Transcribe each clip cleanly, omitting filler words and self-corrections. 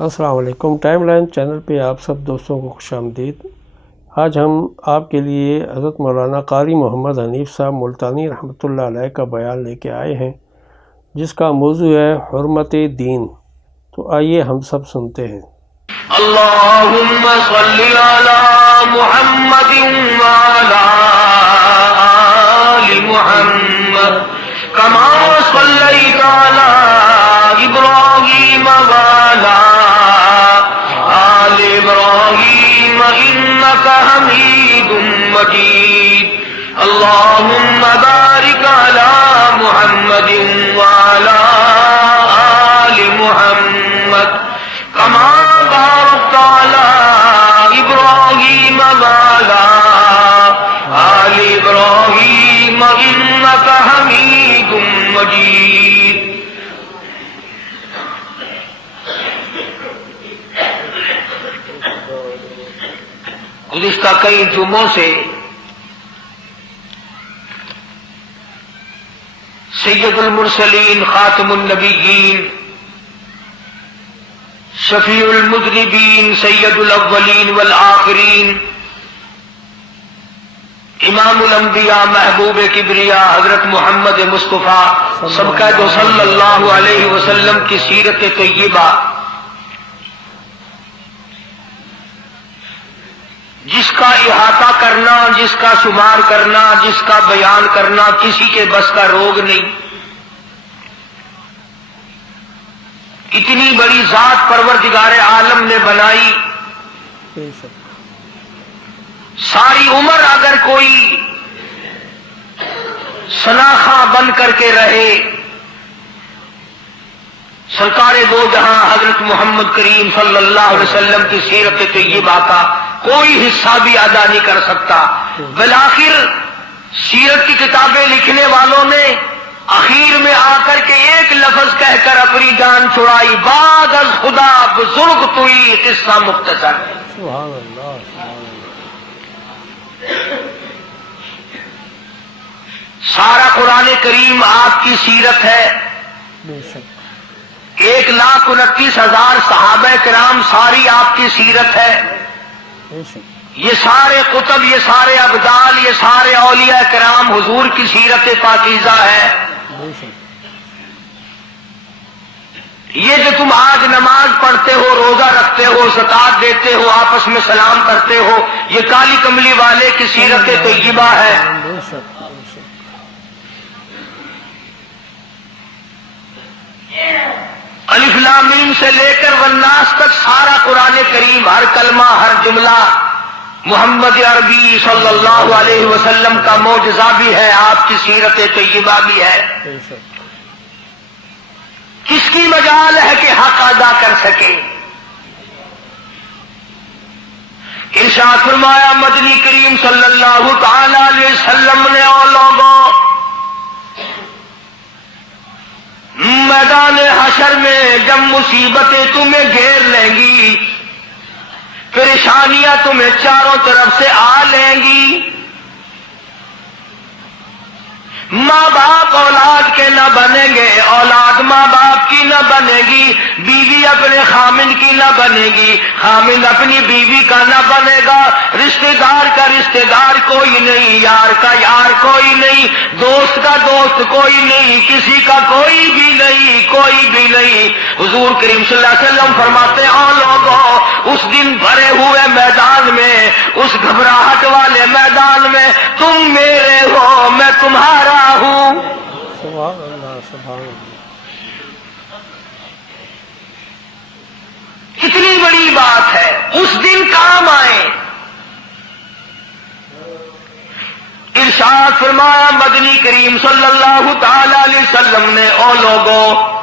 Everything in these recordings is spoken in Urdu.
السلام علیکم، ٹائم لائن چینل پہ آپ سب دوستوں کو خوش آمدید۔ آج ہم آپ کے لیے حضرت مولانا قاری محمد حنیف صاحب ملتانی رحمۃ اللہ علیہ کا بیان لے کے آئے ہیں، جس کا موضوع ہے حرمت دین۔ تو آئیے ہم سب سنتے ہیں۔ اللہم صلی علی محمد وعلی آل محمد کما صلیت علی ابراہیم وعلی آل ابراہیم انک حمید مجید۔ اللہم بارک علی محمد وعلی آل محمد کما بارکت علی ابراہیم وعلی آل ابراہیم انک حمید مجید۔ گزشتہ کئی جمعوں سے سید المرسلین خاتم النبیین شفیع المذنبین سید الاولین والآخرین امام الانبیاء محبوب کبریا حضرت محمد مصطفیٰ سبقہ دو صلی اللہ علیہ وسلم کی سیرت طیبہ، جس کا احاطہ کرنا، جس کا شمار کرنا، جس کا بیان کرنا کسی کے بس کا روگ نہیں۔ اتنی بڑی ذات پروردگار عالم نے بنائی، ساری عمر اگر کوئی شناخواں بن کر کے رہے، سرکار دو جہاں حضرت محمد کریم صلی اللہ علیہ وسلم کی سیرت طیبہ کا کوئی حصہ بھی ادا نہیں کر سکتا۔ بالآخر سیرت کی کتابیں لکھنے والوں نے اخیر میں آ کر کے ایک لفظ کہہ کر اپنی جان چھڑائی، بعد از خدا بزرگ توئی قصہ مختصر۔ سبحان اللہ، سبحان اللہ۔ سارا قرآن کریم آپ کی سیرت ہے۔ بے شک 1,29,000 صحابہ کرام ساری آپ کی سیرت ہے۔ بے شک یہ سارے کتب، یہ سارے ابدال، یہ سارے اولیاء کرام حضور کی سیرت پاکیزہ ہے۔ بے شک یہ جو تم آج نماز پڑھتے ہو، روزہ رکھتے ہو، زکات دیتے ہو، آپس میں سلام کرتے ہو، یہ کالی کملی والے کی سیرت طیبہ ہے۔ بے شک بے شک۔ الف لام میم سے لے کر والناس تک سارا قرآن کریم، ہر کلمہ، ہر جملہ محمد عربی صلی اللہ علیہ وسلم کا معجزہ بھی ہے، آپ کی سیرت طیبہ بھی ہے۔ بے شک کس کی مجال ہے کہ حق ادا کر سکے؟ ارشاد فرمایا مدنی کریم صلی اللہ تعالی علیہ وسلم نے، او لوگوں، میدان حشر میں جب مصیبتیں تمہیں گھیر لیں گی، پریشانیاں تمہیں چاروں طرف سے آ لیں گی، ماں باپ اولاد کے نہ بنیں گے، اولاد ماں باپ کی نہ بنے گی، بیوی اپنے خامند کی نہ بنے گی، خامند اپنی بیوی کا نہ بنے گا، رشتہ دار کا رشتہ دار کوئی نہیں، یار کا یار کوئی نہیں، دوست کا دوست کوئی نہیں، کسی کا کوئی بھی نہیں، کوئی بھی نہیں۔ حضور کریم صلی اللہ علیہ وسلم فرماتے ہیں، او لوگوں، اس دن بھرے ہوئے میدان میں، اس گھبراہٹ والے میدان میں تم میرے ہو، میں تمہارا ہوں۔ سبحان اللہ، سبحان اللہ۔ کتنی بڑی بات ہے، اس دن کام آئے۔ ارشاد فرمایا مدنی کریم صلی اللہ تعالی علیہ وسلم نے، او لوگوں،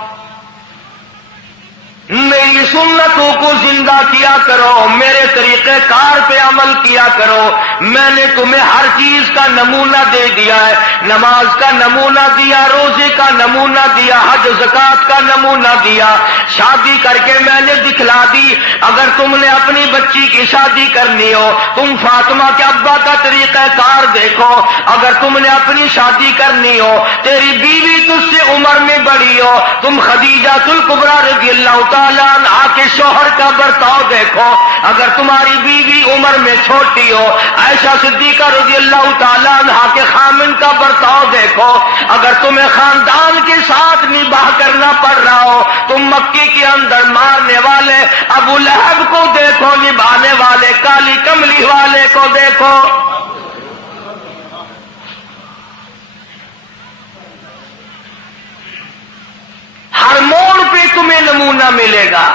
میری سنتوں کو زندہ کیا کرو، میرے طریقہ کار پہ عمل کیا کرو۔ میں نے تمہیں ہر چیز کا نمونہ دے دیا ہے، نماز کا نمونہ دیا، روزے کا نمونہ دیا، حج زکات کا نمونہ دیا، شادی کر کے میں نے دکھلا شادی، اگر تم نے اپنی بچی کی شادی کرنی ہو تم فاطمہ کے ابا کا طریقہ کار دیکھو، اگر تم نے اپنی شادی کرنی ہو تیری بیوی تجھ سے عمر میں بڑی ہو تم خدیجہ الکبریٰ رضی اللہ تعالیٰ عنہا کے شوہر کا برتاؤ دیکھو، اگر تمہاری بیوی عمر میں چھوٹی ہو عائشہ صدیقہ رضی اللہ تعالیٰ عنہا کے خامن کا برتاؤ دیکھو، اگر تمہیں خاندان کے ساتھ نباہ کرنا پڑ رہا ہو تم مکی کے اندر مارنے والے ابو لہب کو دیکھو، نبھانے والے کالی کملی والے کو دیکھو۔ ہر موڑ پہ تمہیں نمونہ ملے گا۔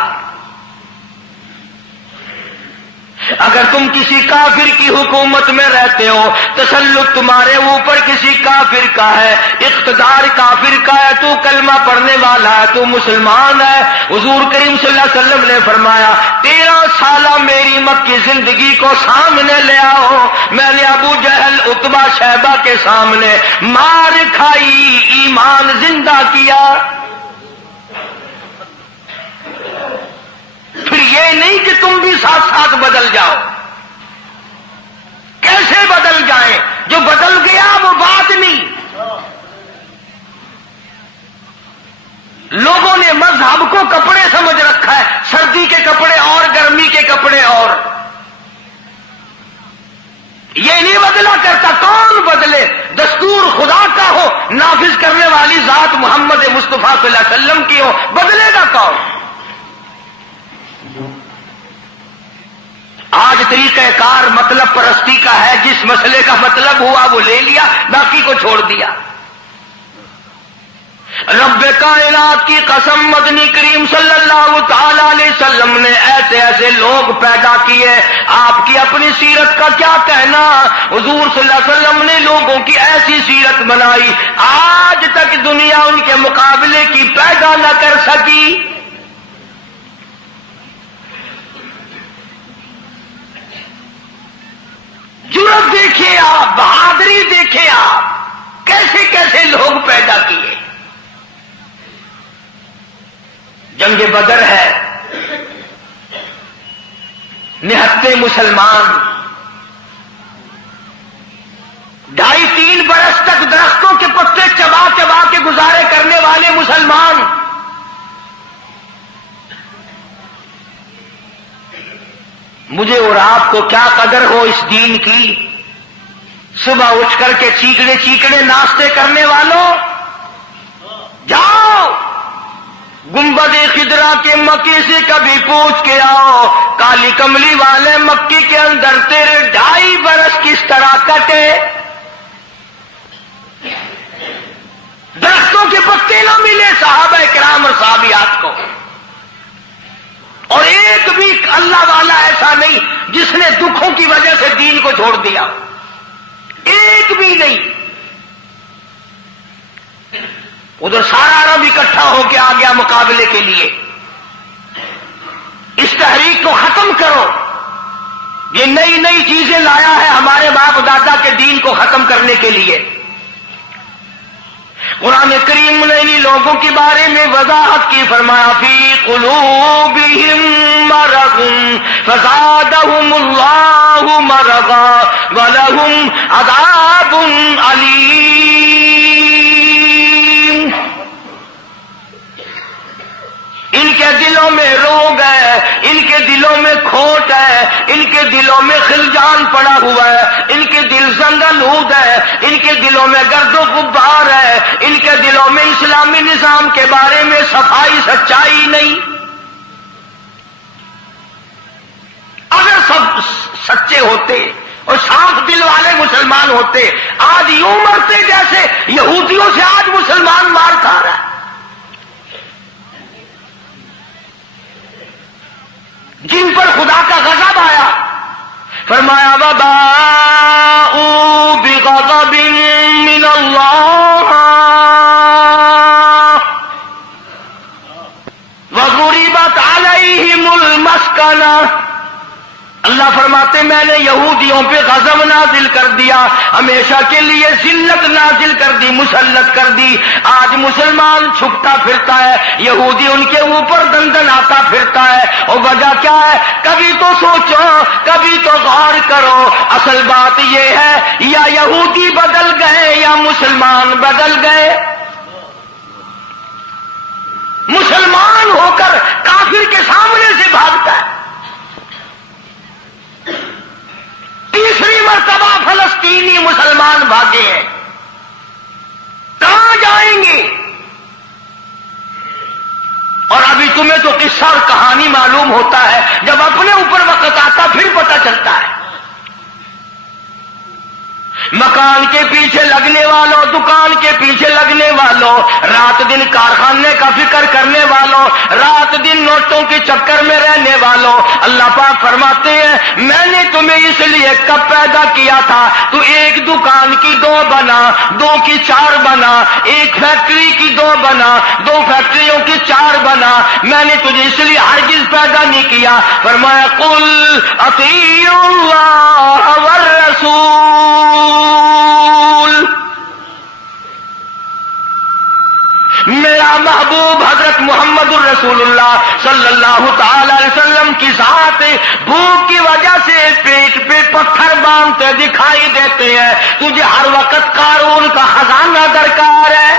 اگر تم کسی کافر کی حکومت میں رہتے ہو، تسلط تمہارے اوپر کسی کافر کا ہے، اقتدار کافر کا ہے، تو کلمہ پڑھنے والا ہے، تو مسلمان ہے، حضور کریم صلی اللہ علیہ وسلم نے فرمایا 13 سالہ میری مکی زندگی کو سامنے لے آؤ، میں نے ابو جہل عتبہ شیبہ کے سامنے مار کھائی، ایمان زندہ کیا۔ پھر یہ نہیں کہ تم بھی ساتھ ساتھ بدل جاؤ، کیسے بدل جائیں؟ جو بدل گیا وہ بات نہیں۔ لوگوں نے مذہب کو کپڑے سمجھ رکھا ہے، سردی کے کپڑے اور گرمی کے کپڑے اور، یہ نہیں بدلا کرتا۔ کون بدلے؟ دستور خدا کا ہو، نافذ کرنے والی ذات محمد مصطفیٰ صلی اللہ علیہ وسلم کی ہو، بدلے گا کون؟ آج طریقہ کار مطلب پرستی کا ہے، جس مسئلے کا مطلب ہوا وہ لے لیا، باقی کو چھوڑ دیا۔ رب کائنات کی قسم مدنی کریم صلی اللہ تعالی علیہ وسلم نے ایسے ایسے لوگ پیدا کیے، آپ کی اپنی سیرت کا کیا کہنا؟ حضور صلی اللہ علیہ وسلم نے لوگوں کی ایسی سیرت بنائی آج تک دنیا ان کے مقابلے کی پیدا نہ کر سکی۔ جرأت دیکھیے آپ، بہادری دیکھیے آپ، کیسے کیسے لوگ پیدا کیے۔ جنگ بدر ہے، نہتے مسلمان 2.5-3 برس تک درختوں کے پتے چبا چبا کے گزارے کرنے والے مسلمان، مجھے اور آپ کو کیا قدر ہو اس دین کی۔ صبح اٹھ کر کے چیکڑے چیکڑے ناشتے کرنے والوں، جاؤ گنبد خضرا کے مکی سے کبھی پوچھ کے آؤ، کالی کملی والے مکی کے اندر تیرے 2.5 برس کس طرح کٹے۔ درختوں کے پتے نہ ملے صحابہ کرام اور صحابیات کو، اور ایک بھی اللہ والا ایسا نہیں جس نے دکھوں کی وجہ سے دین کو چھوڑ دیا، ایک بھی نہیں۔ ادھر سارا عرب اکٹھا ہو کے آ گیا مقابلے کے لیے۔ اس تحریک کو ختم کرو، یہ نئی نئی چیزیں لایا ہے ہمارے باپ دادا کے دین کو ختم کرنے کے لیے۔ قرآن کریم نے انہی لوگوں کے بارے میں وضاحت کی، فرمایا فی قلوبہم مرض فزادہم اللہ مرضا ولہم عذاب علیم۔ ان کے دلوں میں روگ ہے، ان کے دلوں میں کھوٹ ہے، ان کے دلوں میں خلجان پڑا ہوا ہے، ان کے دل زنگلود ہے، ان کے دلوں میں گرد و غبار ہے، ان کے دلوں میں اسلامی نظام کے بارے میں صفائی سچائی نہیں۔ اگر سب سچے ہوتے اور صاف دل والے مسلمان ہوتے، آج یوں مرتے جیسے یہودیوں سے آج مسلمان مار کھا رہا ہے۔ جن پر خدا کا غضب آیا، فرمایا وباءوا بغضب من اللہ وضربت علیہم المسکنہ۔ اللہ فرماتے میں نے یہودیوں پہ غضب نازل کر دیا، ہمیشہ کے لیے ذلت نازل کر دی، مسلط کر دی۔ آج مسلمان چھپتا پھرتا ہے، یہودی ان کے اوپر دندن آتا پھرتا ہے، اور وجہ کیا ہے؟ کبھی تو سوچو، کبھی تو غور کرو، اصل بات یہ ہے یا یہودی بدل گئے یا مسلمان بدل گئے۔ مسلمان ہو کر کافر کے سامنے سے بھاگتا ہے۔ تیسری مرتبہ فلسطینی مسلمان بھاگے ہیں، کہاں جائیں گے؟ اور ابھی تمہیں تو قصہ اور کہانی معلوم ہوتا ہے، جب اپنے اوپر وقت آتا پھر پتہ چلتا ہے۔ مکان کے پیچھے لگنے والوں، دکان کے پیچھے لگنے والوں، رات دن کارخانے کا فکر کرنے والوں، رات دن نوٹوں کے چکر میں رہنے والوں، اللہ پاک فرماتے ہیں میں نے تمہیں اس لیے کب پیدا کیا تھا تو ایک دکان کی 2 بنا، 2 کی 4 بنا، ایک فیکٹری کی 2 بنا، 2 فیکٹریوں کی 4 بنا، میں نے تجھے اس لیے ہرگز پیدا نہیں کیا۔ فرمایا قل اطیعوا اللہ والرسول، میرا محبوب حضرت محمد الرسول اللہ صلی اللہ تعالی علیہ وسلم کی ذات بھوک کی وجہ سے پیٹ پہ پتھر باندھتے دکھائی دیتے ہیں، تجھے ہر وقت قارون کا خزانہ درکار ہے،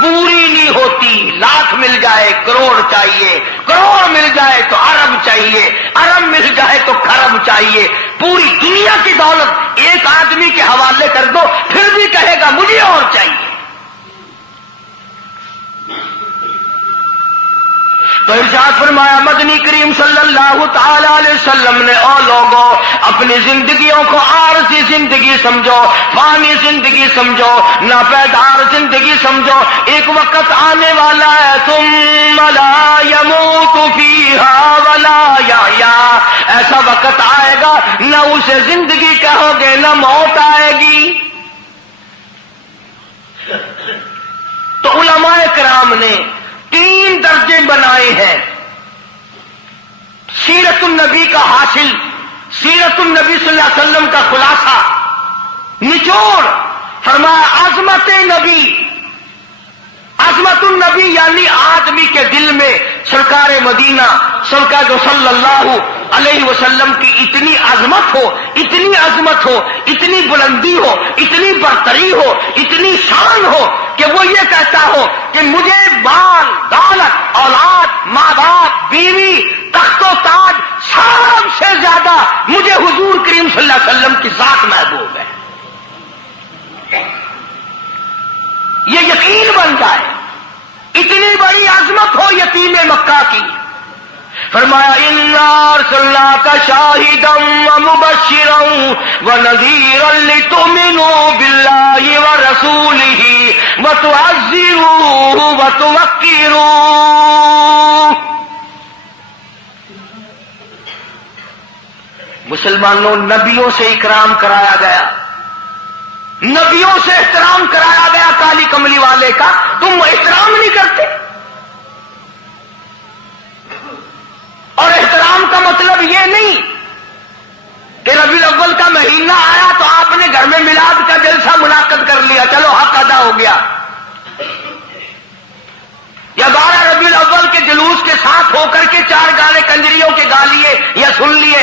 پوری نہیں ہوتی، لاکھ مل جائے کروڑ چاہیے، کروڑ مل جائے تو ارب چاہیے، ارب مل جائے تو کھرب چاہیے، پوری دنیا کی دولت ایک آدمی کے حوالے کر دو پھر بھی کہے گا مجھے اور چاہیے۔ تو ارشاد فرمایا مدنی کریم صلی اللہ تعالی علیہ وسلم نے او لوگوں اپنی زندگیوں کو عارضی زندگی سمجھو، فانی زندگی سمجھو، ناپیدار زندگی سمجھو، ایک وقت آنے والا ہے ثم لا يموت فيها ولا يحيا، ایسا وقت آئے گا نہ اسے زندگی کہو گے نہ موت آئے گی۔ تو علماء کرام نے 3 درجے بنائے ہیں سیرت النبی کا حاصل، سیرت النبی صلی اللہ علیہ وسلم کا خلاصہ، نچوڑ۔ فرمایا عظمت نبی، عظمت النبی یعنی آدمی کے دل میں سرکار مدینہ سرکار صلی اللہ علیہ وسلم کی اتنی عظمت ہو، اتنی عظمت ہو، اتنی بلندی ہو، اتنی برتری ہو، اتنی شان ہو کہ وہ یہ کہتا ہو کہ مجھے مال دولت اولاد ماں باپ بیوی تخت و تاج سب سے زیادہ مجھے حضور کریم صلی اللہ علیہ وسلم کی ذات محبوب ہے، یہ یقین بن جائے۔ اتنی بڑی عظمت ہو یتیم مکہ کی۔ فرمایا اِنَّا أَرْسَلْنَاكَ شَاهِدًا وَمُبَشِّرًا وَنَذِيرًا لِتُؤْمِنُوا بِاللَّهِ وَرَسُولِهِ وَتُعَزِّرُوهُ وَتُوَقِّرُوهُ۔ مسلمانوں نبیوں سے اکرام کرایا گیا، نبیوں سے احترام کرایا گیا، کالی کملی والے کا تم احترام نہیں کرتے۔ اور احترام کا مطلب یہ نہیں کہ ربیع الاول کا مہینہ آیا تو آپ نے گھر میں میلاد کا جلسہ منعقد کر لیا، چلو حق ادا ہو گیا، یا 12 ربیع الاول کے جلوس کے ساتھ ہو کر کے 4 گانے کنجریوں کے گا لیے یا سن لیے،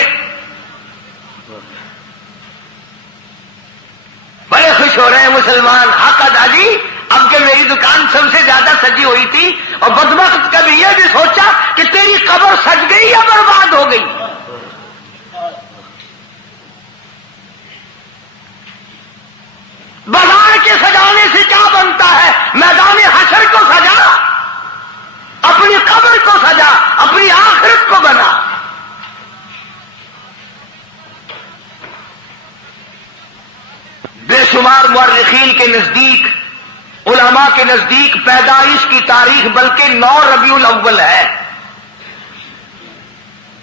بڑے خوش ہو رہے ہیں مسلمان، حق ادا جی، اب کہ میری دکان سب سے زیادہ سجی ہوئی تھی، اور بدبخت کبھی یہ بھی سوچا کہ تیری قبر سج گئی یا برباد ہو گئی۔ بازار کے سجانے سے کیا بنتا ہے؟ میدان حشر کو سجا، اپنی قبر کو سجا، اپنی آخرت کو بنا۔ بے شمار مورخین کے نزدیک، علماء کے نزدیک پیدائش کی تاریخ بلکہ 9 ربیع الاول ہے،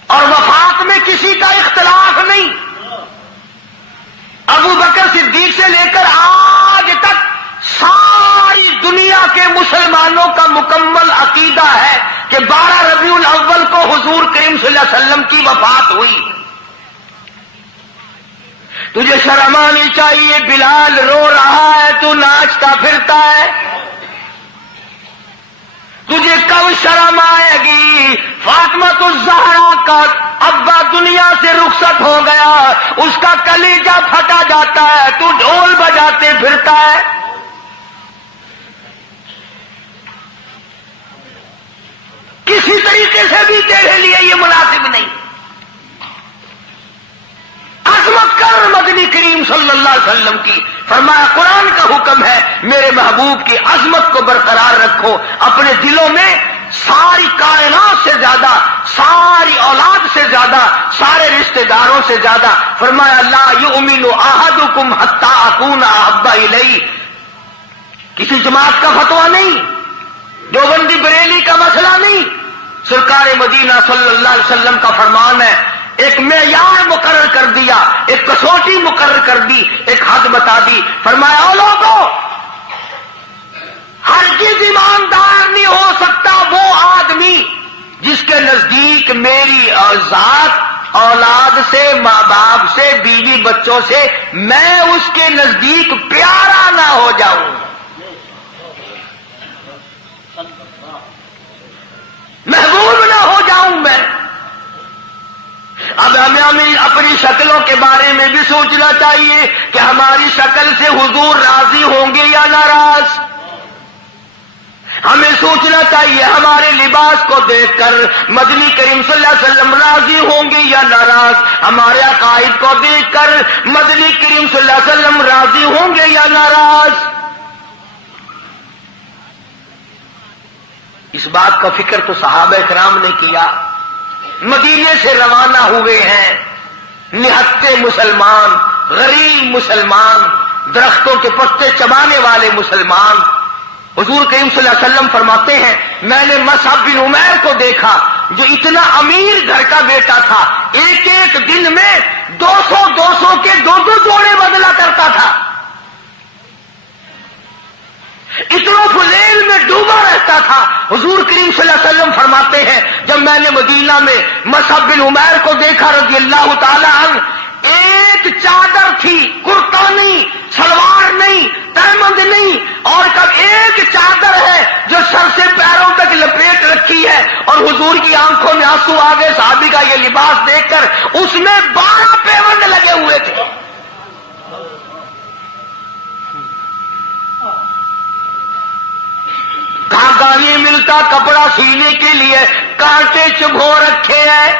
اور وفات میں کسی کا اختلاف نہیں۔ ابو بکر صدیق سے لے کر آج تک ساری دنیا کے مسلمانوں کا مکمل عقیدہ ہے کہ 12 ربیع الاول کو حضور کریم صلی اللہ علیہ وسلم کی وفات ہوئی۔ تجھے شرم آنی چاہیے، بلال رو رہا ہے تو ناچتا پھرتا ہے، تجھے کب شرم آئے گی کا ابا دنیا سے رخصت ہو گیا، اس کا کلیجہ پھٹا جاتا ہے، تو ڈھول بجاتے پھرتا ہے۔ کسی طریقے سے بھی تیرے لیے یہ مناسب نہیں۔ عظمت کر مدنی کریم صلی اللہ علیہ وسلم کی، فرمایا قرآن کا حکم ہے میرے محبوب کی عظمت کو برقرار رکھو اپنے دلوں میں، ساری کائنات سے زیادہ، ساری اولاد سے زیادہ، سارے رشتہ داروں سے زیادہ۔ فرمایا لا یؤمن احدکم حتی اکون احب الیہ، کسی جماعت کا فتویٰ نہیں، دیوبندی بریلی کا مسئلہ نہیں، سرکار مدینہ صلی اللہ علیہ وسلم کا فرمان ہے۔ ایک معیار مقرر کر دیا، ایک کسوٹی مقرر کر دی، ایک حد بتا دی، فرمایا او لوگوں، ہرگز ایماندار نہیں ہو سکتا وہ آدمی جس کے نزدیک میری ذات، اولاد سے، ماں باپ سے، بیوی بچوں سے میں اس کے نزدیک پیارا نہ ہو جاؤں، محبوب نہ ہو جاؤں میں۔ اب ہمیں اپنی شکلوں کے بارے میں بھی سوچنا چاہیے کہ ہماری شکل سے حضور راضی ہوں گے یا ناراض۔ ہمیں سوچنا چاہیے ہمارے لباس کو دیکھ کر مدنی کریم صلی اللہ علیہ وسلم راضی ہوں گے یا ناراض، ہمارے عقائد کو دیکھ کر مدنی کریم صلی اللہ علیہ وسلم راضی ہوں گے یا ناراض۔ اس بات کا فکر تو صحابہ کرام نے کیا، مدینے سے روانہ ہوئے ہیں نہتے مسلمان، غریب مسلمان، درختوں کے پتے چبانے والے مسلمان۔ حضور کریم صلی اللہ علیہ وسلم فرماتے ہیں میں نے مصعب بن عمیر کو دیکھا جو اتنا امیر گھر کا بیٹا تھا، ایک ایک دن میں 200 کے 2 جوڑے بدلا کرتا تھا، اتنا فضیل میں ڈوبا رہتا تھا۔ حضور کریم صلی اللہ علیہ وسلم فرماتے ہیں جب میں نے مدینہ میں مصعب بن عمیر کو دیکھا رضی اللہ تعالی عنہ، ایک چادر تھی، کرتا نہیں، سلوار نہیں، تہمند نہیں، اور کب ایک چادر ہے جو سر سے پیروں تک لپیٹ رکھی ہے، اور حضور کی آنکھوں میں آنسو آ گئے صحابی کا یہ لباس دیکھ کر، اس میں 12 پیوند لگے ہوئے تھے۔ دھاگا نہیں ملتا کپڑا سینے کے لیے، کانٹے چبھو رکھے ہیں۔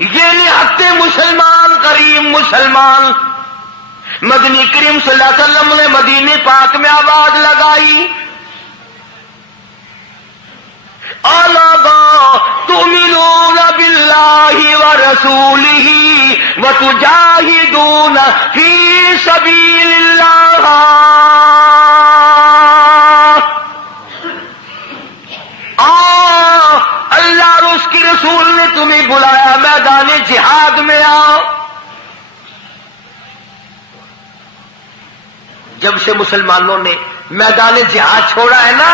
یہ نہتے مسلمان، غریب مسلمان۔ مدنی کریم صلی اللہ علیہ وسلم نے مدینے پاک میں آواز لگائی، الا تؤمنون باللہ ورسولہ وتجاہدون فی سبیل اللہ۔ اللہ اور اس کی رسول نے تمہیں بلایا، میدان جہاد میں آؤ۔ جب سے مسلمانوں نے میدان جہاد چھوڑا ہے نا،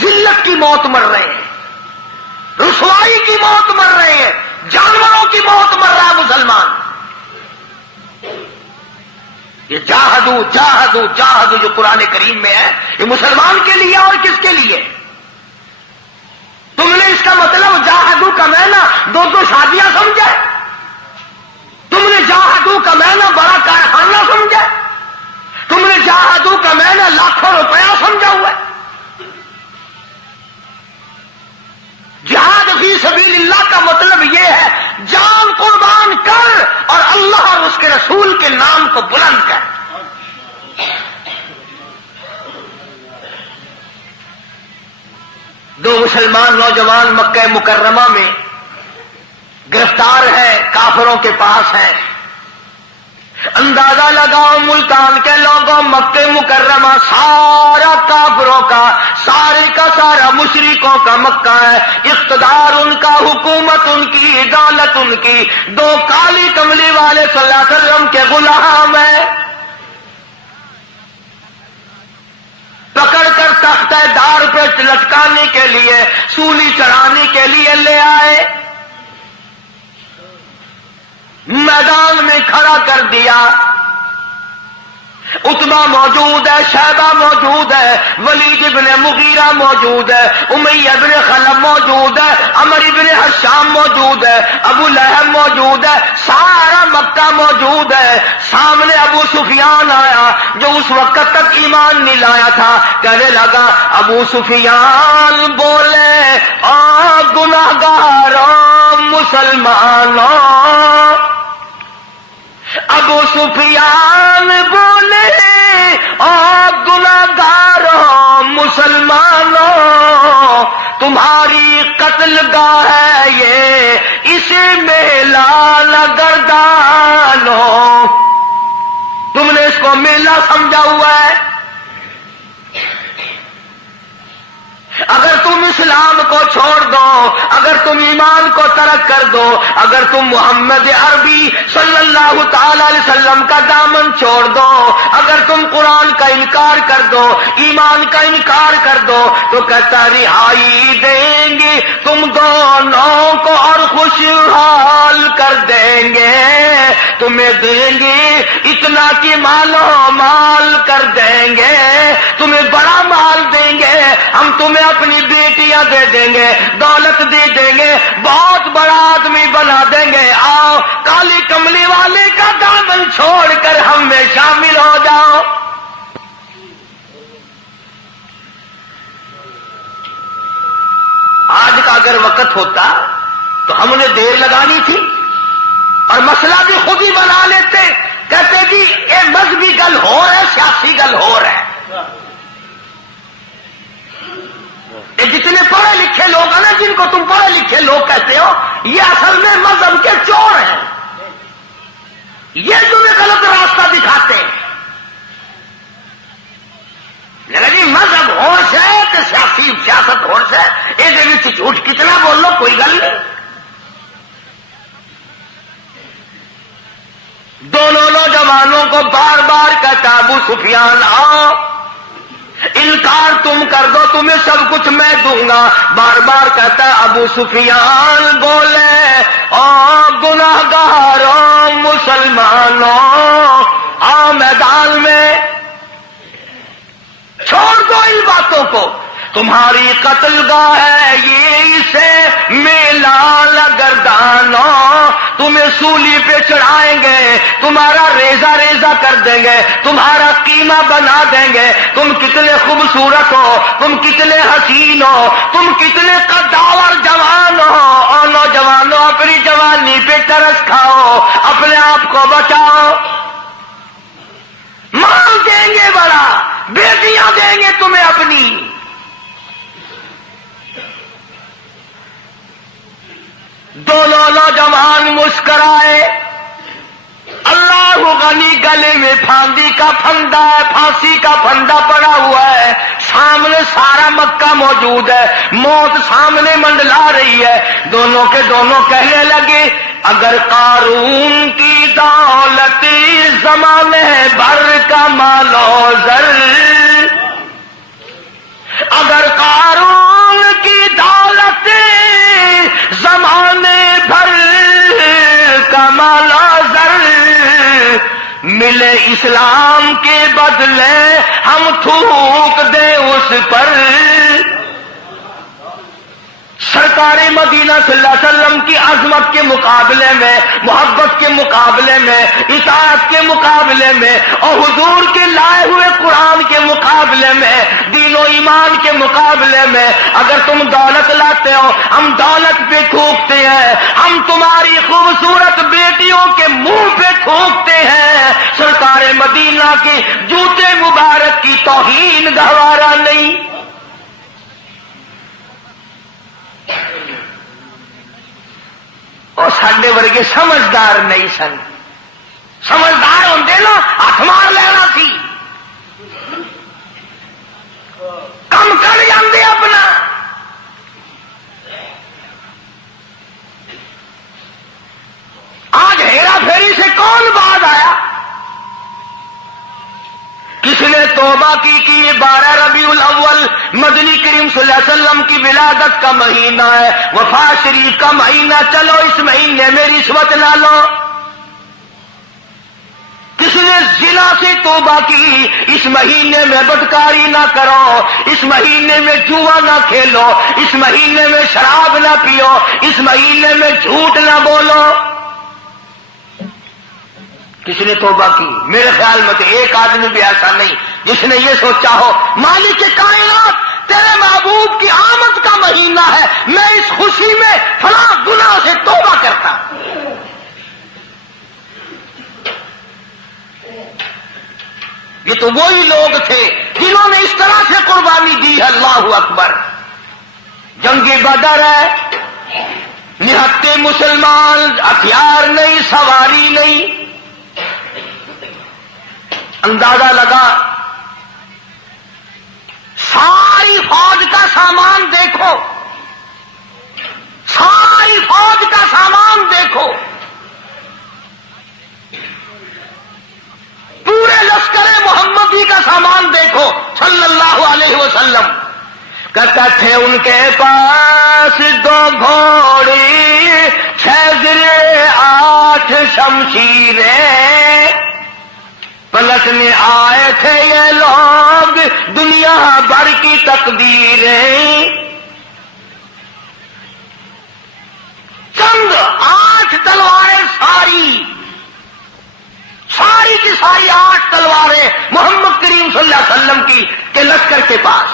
ذلت کی موت مر رہے ہیں، رسوائی کی موت مر رہے ہیں، جانوروں کی موت مر رہا ہے مسلمان۔ یہ جاہدو جاہدو جاہدو جو قرآن کریم میں ہے، یہ مسلمان کے لیے اور کس کے لیے؟ تم نے اس کا مطلب جاہدو کا معنی 2 شادیاں سمجھا؟ تم نے جاہدو کا معنی بڑا کارخانہ سمجھا؟ تم نے جاہدو کا معنی لاکھوں روپیہ سمجھا ہوا ہے؟ جہاد فی سبیل اللہ کا مطلب یہ ہے جان قربان کر اور اللہ اور اس کے رسول کے نام کو بلند کر۔ دو مسلمان نوجوان مکہ مکرمہ میں گرفتار ہیں، کافروں کے پاس ہیں۔ اندازہ لگاؤ ملتان کے لوگوں، مکہ مکرمہ سارا کافروں کا، سارے کا سارا مشرکوں کا مکہ ہے، اقتدار ان کا، حکومت ان کی، دولت ان کی، 2 کالی کملی والے صلی اللہ علیہ وسلم کے غلام ہیں۔ پکڑ کر تختہ دار پہ لٹکانے کے لیے، سولی چڑھانے کے لیے لے آئے، میدان میں کھڑا کر دیا۔ عتبہ موجود ہے، شیبہ موجود ہے، ولید ابن مغیرہ موجود ہے، امیہ ابن خلف موجود ہے، عمر ابن حشام موجود ہے، ابو لہب موجود ہے، سارا مکہ موجود ہے۔ سامنے ابو سفیان آیا جو اس وقت تک ایمان نہیں لایا تھا، کہنے لگا ابو سفیان بولے آ گناہگاروں مسلمانوں، ابو سفیان بولے اور گناہگاروں مسلمانوں، تمہاری قتل گاہ ہے یہ، اسے میلہ نہ گردانو۔ تم نے اس کو میلہ سمجھا ہوا ہے؟ اگر تم اسلام کو چھوڑ دو، اگر تم ایمان کو ترک کر دو، اگر تم محمد عربی صلی اللہ تعالی علیہ وسلم کا دامن چھوڑ دو، اگر تم قرآن کا انکار کر دو، ایمان کا انکار کر دو، تو کہتا رہائی دیں گے تم دونوں کو اور خوشحال کر دیں گے، تمہیں دیں گے اتنا کہ مالو مال کر دیں گے، تمہیں بڑا مال دیں گے، ہم تمہیں اپنی بیٹیاں دے دیں گے، دولت دے دیں گے، بہت بڑا آدمی بنا دیں گے، آؤ کالی کملی والے کا دامن چھوڑ کر ہم میں شامل ہو جاؤ۔ آج کا اگر وقت ہوتا تو ہم نے دیر لگانی تھی اور مسئلہ بھی خود ہی بنا لیتے، کہتے جی یہ مذہبی گل ہو رہا ہے، سیاسی گل ہو رہا ہے۔ جتنے پڑھے لکھے لوگ ہیں نا، جن کو تم پڑھے لکھے لوگ کہتے ہو، یہ اصل میں مذہب کے چور ہیں، یہ تمہیں غلط راستہ دکھاتے ہیں۔ لیکن جی مذہب ہوش ہے تو سیاست ہوش ہے، یہ جھوٹ کتنا بول لو کوئی گل نہیں۔ دونوں نوجوانوں کو بار بار کہتا ابو سفیان آؤ، انکار تم کر دو تمہیں سب کچھ میں دوں گا، بار بار کہتا ابو سفیان بولے او گناہگاروں مسلمانوں، آؤ میدان میں، چھوڑ دو ان باتوں کو، تمہاری قتل گاہ ہے یہ، اسے میلہ نہ گردانو، تمہیں سولی پہ چڑھائیں گے، تمہارا ریزہ ریزہ کر دیں گے، تمہارا قیمہ بنا دیں گے، تم کتنے خوبصورت ہو، تم کتنے حسین ہو، تم کتنے قداور جوان ہو، اور نوجوانوں اپنی جوانی پہ ترس کھاؤ، اپنے آپ کو بچاؤ، مال دیں گے بڑا، بیٹیاں دیں گے تمہیں اپنی۔ دونوں نوجوان مسکرائے، اللہ غنی گلے میں پھاندی کا پھندا ہے، پھانسی کا پھندا پڑا ہوا ہے، سامنے سارا مکہ موجود ہے، موت سامنے منڈلا رہی ہے، دونوں کے دونوں کہنے لگے اگر قارون کی دولت زمانے بھر کا مال و زر، اگر قارون کی دولت زمانے بھر کا مال و زر ملے اسلام کے بدلے ہم تھوک دیں اس پر، سرکار مدینہ صلی اللہ علیہ وسلم کی عظمت کے مقابلے میں، محبت کے مقابلے میں، اطاعت کے مقابلے میں، اور حضور کے لائے ہوئے قرآن کے مقابلے میں، دین و ایمان کے مقابلے میں اگر تم دولت لاتے ہو، ہم دولت پہ تھوکتے ہیں، ہم تمہاری خوبصورت بیٹیوں کے منہ پہ تھوکتے ہیں، سرکار مدینہ کے جوتے مبارک کی توہین گوارا نہیں۔ اور ساڈے ورگے سمجھدار نہیں سن، سمجھدار ہوندے نا ہاتھ مار لینا سی، کم کر جاندے اپنا۔ آج ہیرا پھیری سے کون بعد آیا؟ کس نے توبہ کی یہ 12 ربیع الاول مدنی کریم صلی اللہ علیہ وسلم کی ولادت کا مہینہ ہے، وفات شریف کا مہینہ، چلو اس مہینے میں رشوت نہ لو۔ کس نے زنا سے توبہ کی، اس مہینے میں بدکاری نہ کرو، اس مہینے میں جوا نہ کھیلو، اس مہینے میں شراب نہ پیو، اس مہینے میں جھوٹ نہ بولو، کس نے توبہ کی؟ میرے خیال میں تو ایک آدمی بھی ایسا نہیں جس نے یہ سوچا ہو مالک کائنات تیرے محبوب کی آمد کا مہینہ ہے، میں اس خوشی میں فلاں گناہ سے توبہ کرتا۔ یہ تو وہی لوگ تھے جنہوں نے اس طرح سے قربانی دی ہے۔ اللہ اکبر۔ جنگ بدر ہے، نہتے مسلمان، ہتھیار نہیں، سواری نہیں، اندازہ لگا ساری فوج کا سامان دیکھو، ساری فوج کا سامان دیکھو، پورے لشکر محمدی کا سامان دیکھو صلی اللہ علیہ وسلم۔ کہتا تھے ان کے پاس 2 گھوڑی، 6 درے، 8 شمشیریں، پلٹنے آئے تھے یہ لوگ دنیا بھر کی تقدیریں، چند 8 تلواریں، ساری کی ساری 8 تلواریں محمد کریم صلی اللہ علیہ وسلم کی کے لشکر کے پاس۔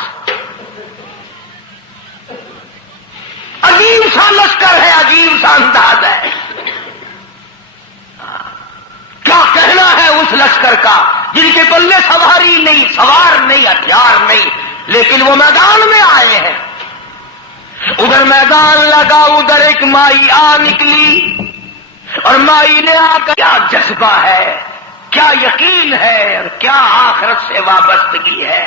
عجیب سا لشکر ہے، عجیب سا انداز ہے۔ کیا کہنا ہے اس لشکر کا جن کے پلے سواری نہیں، سوار نہیں، ہتھیار نہیں، لیکن وہ میدان میں آئے ہیں۔ ادھر میدان لگا، ادھر ایک مائی آ نکلی، اور مائی نے آ کر کیا جذبہ ہے، کیا یقین ہے، اور کیا آخرت سے وابستگی ہے۔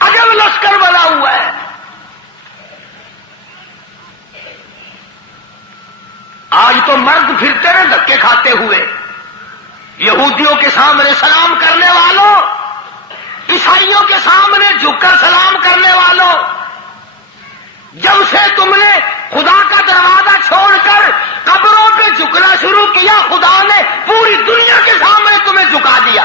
عجب لشکر بنا ہوا ہے۔ آج تو مرد پھرتے ہیں دھکے کھاتے ہوئے، یہودیوں کے سامنے سلام کرنے والوں، عیسائیوں کے سامنے جھک کر سلام کرنے والوں، جب سے تم نے خدا کا دروازہ چھوڑ کر قبروں پہ جھکنا شروع کیا، خدا نے پوری دنیا کے سامنے تمہیں جھکا دیا۔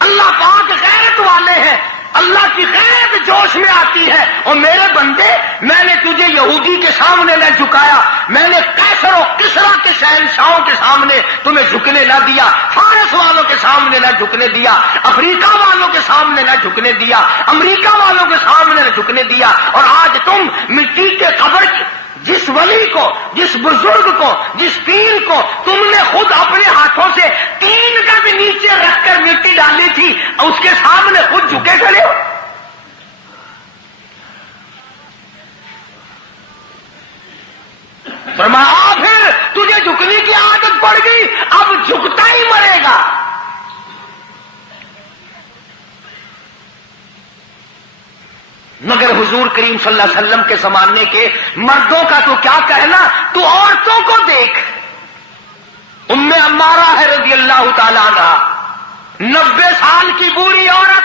اللہ پاک غیرت والے ہیں، اللہ کی غیرت جوش میں آتی ہے، اور میرے بندے میں نے تجھے یہودی کے سامنے نہ جھکایا، میں نے قیصر و کسریٰ کے شہنشاہوں کے سامنے تمہیں جھکنے نہ دیا، فارس والوں کے سامنے نہ جھکنے دیا، افریقہ والوں کے سامنے نہ جھکنے دیا، امریکہ والوں کے سامنے نہ جھکنے دیا، اور آج تم مٹی کے قبر جس ولی کو، جس بزرگ کو، جس پیر کو تم نے خود اپنے ہاتھوں سے 3 گز نیچے رکھ کر مٹی ڈالی تھی، اس کے سامنے خود جھکے کھڑے ہو۔ فرمایا پھر تجھے جھکنے کی عادت پڑ گئی، اب جھکتا ہی مرے گا۔ مگر حضور کریم صلی اللہ علیہ وسلم کے زمانے کے مردوں کا تو کیا کہنا، تو عورتوں کو دیکھ، ام عمارہ ہے رضی اللہ تعالیٰ عنہا، 90 سال کی بوڑھی عورت،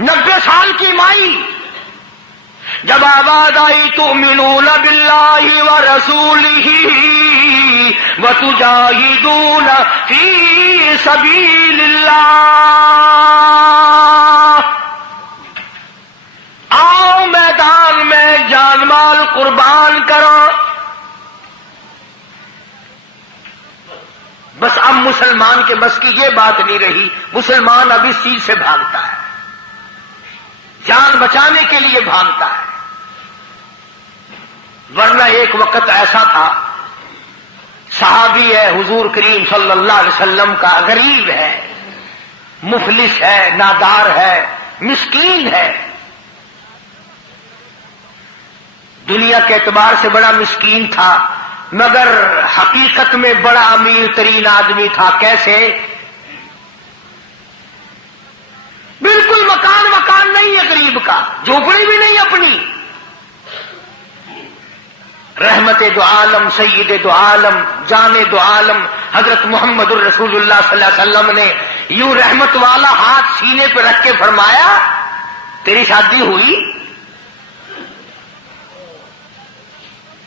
90 سال کی مائی، جب آواز آئی تؤمنون باللہ ورسولہ وتجاہدون فی سبیل اللہ، آؤ میدان میں جان مال قربان کرو۔ بس اب مسلمان کے بس کی یہ بات نہیں رہی، مسلمان اب اس چیز سے بھاگتا ہے، جان بچانے کے لیے بھاگتا ہے۔ ورنہ ایک وقت ایسا تھا، صحابی ہے حضور کریم صلی اللہ علیہ وسلم کا، غریب ہے، مفلس ہے، نادار ہے، مسکین ہے، دنیا کے اعتبار سے بڑا مسکین تھا، مگر حقیقت میں بڑا امیر ترین آدمی تھا۔ کیسے؟ بالکل مکان نہیں ہے غریب کا، جھوپڑی بھی نہیں اپنی۔ رحمت دو عالم، سید دو عالم، جان دو عالم حضرت محمد الرسول اللہ صلی اللہ علیہ وسلم نے یوں رحمت والا ہاتھ سینے پہ رکھ کے فرمایا، تیری شادی ہوئی؟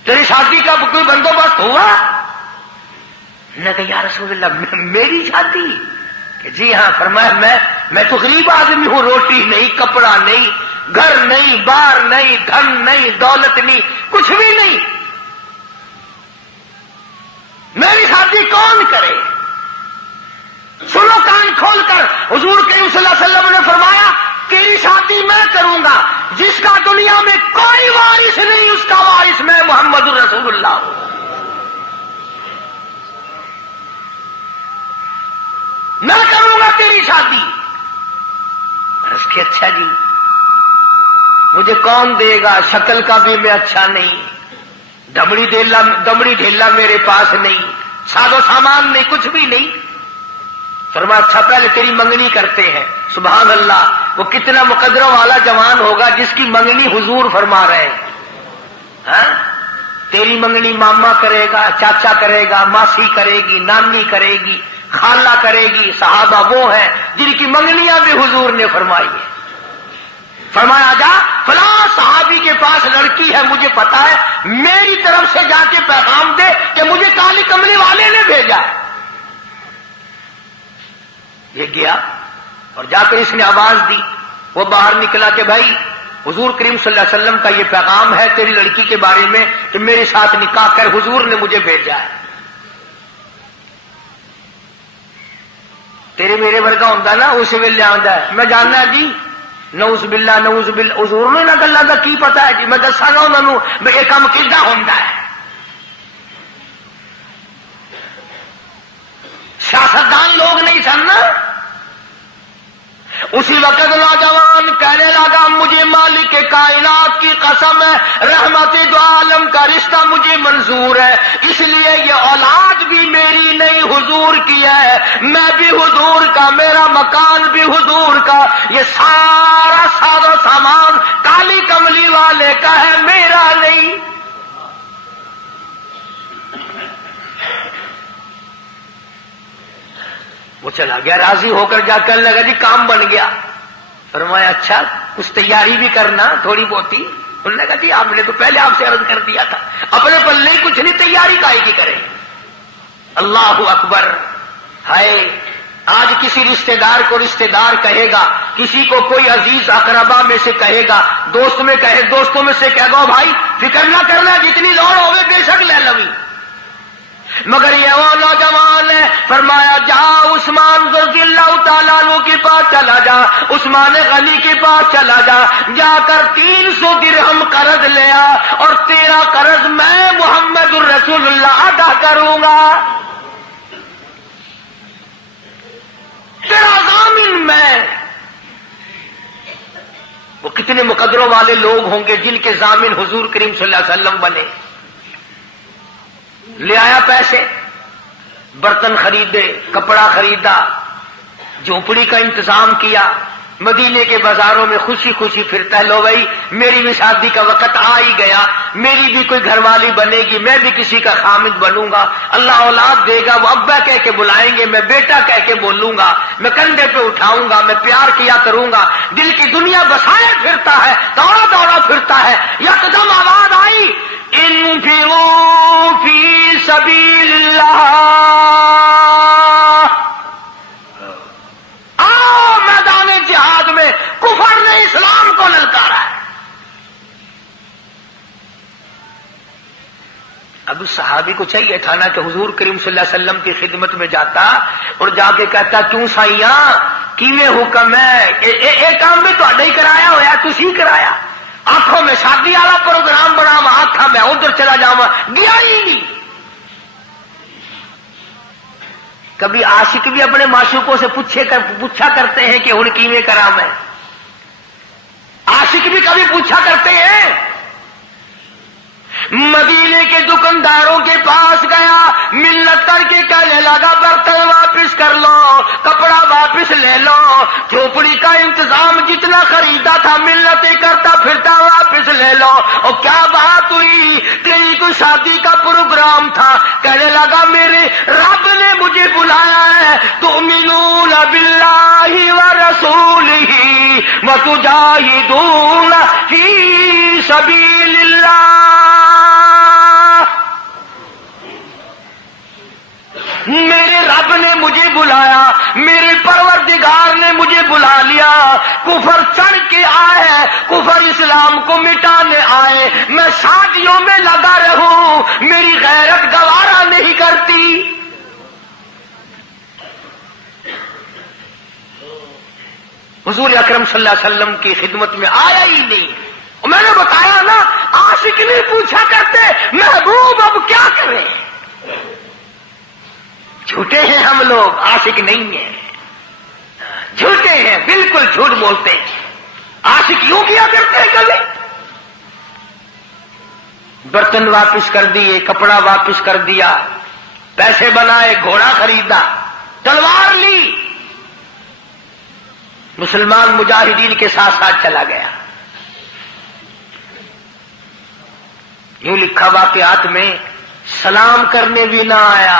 تیری شادی کا کوئی بندوبست ہوا؟ نے کہا یا رسول اللہ میری شادی؟ کہ جی ہاں. فرمایا میں تو غریب آدمی ہوں، روٹی نہیں، کپڑا نہیں، گھر نہیں، بار نہیں، دھن نہیں، دولت نہیں، کچھ بھی نہیں، میری شادی کون کرے؟ سنو کان کھول کر، حضور کریم صلی اللہ علیہ وسلم نے فرمایا تیری شادی میں کروں گا، جس کا دنیا میں کوئی وارث نہیں اس کا وارث میں محمد الرسول اللہ ہوں. میں کروں گا تیری شادی. عرض کی اچھا جی مجھے کون دے گا؟ شکل کا بھی میں اچھا نہیں، دمڑی ڈھیلا میرے پاس نہیں، ساز و سامان نہیں، کچھ بھی نہیں. فرمایا اچھا پہلے تیری منگنی کرتے ہیں. سبحان اللہ، وہ کتنا مقدرہ والا جوان ہوگا جس کی منگنی حضور فرما رہے ہیں. ہاں تیری منگنی ماما کرے گا، چاچا کرے گا، ماسی کرے گی، نانی کرے گی، خالہ کرے گی. صحابہ وہ ہیں جن کی منگنیاں بھی حضور نے فرمائی ہے. فرمایا جا فلاں صحابی کے پاس لڑکی ہے، مجھے پتا ہے، میری طرف سے جا کے پیغام دے کہ مجھے کالی کملی والے نے بھیجا. یہ گیا اور جا کر اس نے آواز دی. وہ باہر نکلا کہ بھائی حضور کریم صلی اللہ علیہ وسلم کا یہ پیغام ہے تیری لڑکی کے بارے میں کہ میرے ساتھ نکاح کر، حضور نے مجھے بھیجا ہے. تیرے میرے ورگا ہوتا نا اس ویلے آتا ہے میں جاننا جی نعوذ باللہ نعوذ باللہ. حضور نے نہ گلاں دا کی پتا ہے جی، میں دساں گا انہوں نے یہ کام کیدا ہوندا ہے. سیاستدان لوگ نہیں سن نا. اسی وقت نوجوان کہنے لگا مجھے مالک کائنات کی قسم ہے، رحمت دو عالم کا رشتہ مجھے منظور ہے، اس لیے یہ اولاد بھی میری نہیں حضور کی ہے، میں بھی حضور کا، میرا مکان بھی حضور کا، یہ سارا ساز و سامان کالی کملی والے کا ہے، میرا نہیں. وہ چلا گیا، راضی ہو کر جا کر لگا جی کام بن گیا. فرمایا اچھا کچھ تیاری بھی کرنا تھوڑی بہت ہی. انہوں نے کہا جی آپ نے تو پہلے آپ سے عرض کر دیا تھا، اپنے پلے ہی کچھ نہیں، تیاری کائے کی کریں. اللہ اکبر. ہائے آج کسی رشتہ دار کو رشتہ دار کہے گا، کسی کو کوئی عزیز اقربا میں سے کہے گا، دوستوں میں سے کہے گا بھائی فکر نہ کرنا، جتنی لوڑ ہوگی بے شک لے لوی. مگر یہ وہ نوجوان ہے. فرمایا جا عثمان رضی اللہ تعالیٰ عنہ کے پاس چلا جا، عثمان غنی کے پاس چلا جا، جا کر 300 درہم قرض لیا اور تیرا قرض میں محمد الرسول اللہ ادا کروں گا، تیرا ضامن میں. وہ کتنے مقدروں والے لوگ ہوں گے جن کے ضامن حضور کریم صلی اللہ علیہ وسلم بنے. لے آیا پیسے، برتن خریدے، کپڑا خریدا، جھونپڑی کا انتظام کیا، مدینے کے بازاروں میں خوشی خوشی پھرتا ہے. لو بھائی میری بھی شادی کا وقت آ ہی گیا، میری بھی کوئی گھر والی بنے گی، میں بھی کسی کا خامد بنوں گا، اللہ اولاد دے گا، وہ ابا کہہ کے بلائیں گے، میں بیٹا کہہ کے بولوں گا، میں کندھے پہ اٹھاؤں گا، میں پیار کیا کروں گا. دل کی دنیا بسائے پھرتا ہے، دوڑا دوڑا پھرتا ہے. یکدم آواز آئی انفروا فی سبیل اللہ، آؤ میدان جہاد میں. کفر نے اسلام کو للکارا ہے. اب اس صحابی کو چاہیے تھا نا کہ حضور کریم صلی اللہ علیہ وسلم کی خدمت میں جاتا اور جا کے کہتا کیوں سائیاں کیویں حکم ہے، ایک کام بھی تو ہی کرایا ہوا، تسی کرایا. آنکھوں میں شادی والا پروگرام بنا ہوا، آنکھا میں ادھر چلا جاؤں، گیا ہی نہیں. کبھی عاشق بھی اپنے معشوقوں سے پوچھا کرتے ہیں کہ ہن کیویں کرا میں. عاشق بھی کبھی پوچھا کرتے ہیں. مدینے کے دکانداروں کے پاس گیا، منت کر کے کہنے لگا برتن واپس کر لو، کپڑا واپس لے لو، جھوپڑی کا انتظام جتنا خریدا تھا منتیں کرتا پھرتا واپس لے لو. اور کیا بات ہوئی؟ تیری کوئی شادی کا پروگرام تھا. کہنے لگا میرے رب نے مجھے بلایا ہے، تؤمنون باللہ ورسولہ وتجاہدون فی سبیل اللہ. میرے رب نے مجھے بلایا، میرے پروردگار نے مجھے بلا لیا، کفر چڑھ کے آئے، کفر اسلام کو مٹانے آئے، میں شادیوں میں لگا رہوں، میری غیرت گوارا نہیں کرتی۔ حضور اکرم صلی اللہ علیہ وسلم کی خدمت میں آیا ہی نہیں۔ میں نے بتایا نا، عاشق نہیں پوچھا کرتے محبوب اب کیا کریں، جھوٹے ہیں ہم لوگ، عاشق نہیں ہیں، جھوٹے ہیں، بالکل جھوٹ بولتے ہیں۔ عاشق یوں کیا کرتے ہیں، کبھی برتن واپس کر دیے، کپڑا واپس کر دیا، پیسے بنائے، گھوڑا خریدا، تلوار لی، مسلمان مجاہدین کے ساتھ ساتھ چلا گیا۔ یوں لکھا واقعات میں، سلام کرنے بھی نہ آیا،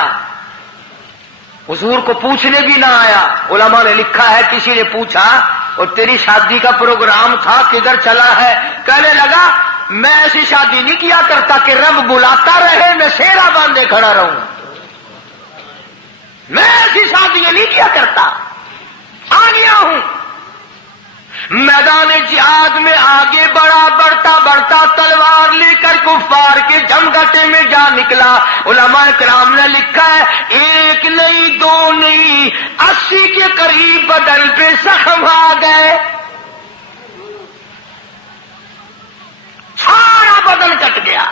حضور کو پوچھنے بھی نہ آیا۔ علماء نے لکھا ہے کسی نے پوچھا اور تیری شادی کا پروگرام تھا کدھر چلا ہے؟ کہنے لگا میں ایسی شادی نہیں کیا کرتا کہ رب بلاتا رہے میں سیرا باندھے کھڑا رہوں، میں ایسی شادیاں نہیں کیا کرتا، آ گیا ہوں۔ میدان جہاد میں آگے بڑھا، بڑھتا بڑھتا تلوار لے کر کفار کے جمگٹے میں جا نکلا۔ علماء کرام نے لکھا ہے ایک نہیں، دو نہیں، 80 کے قریب بدن پہ زخم آ گئے، سارا بدن کٹ گیا۔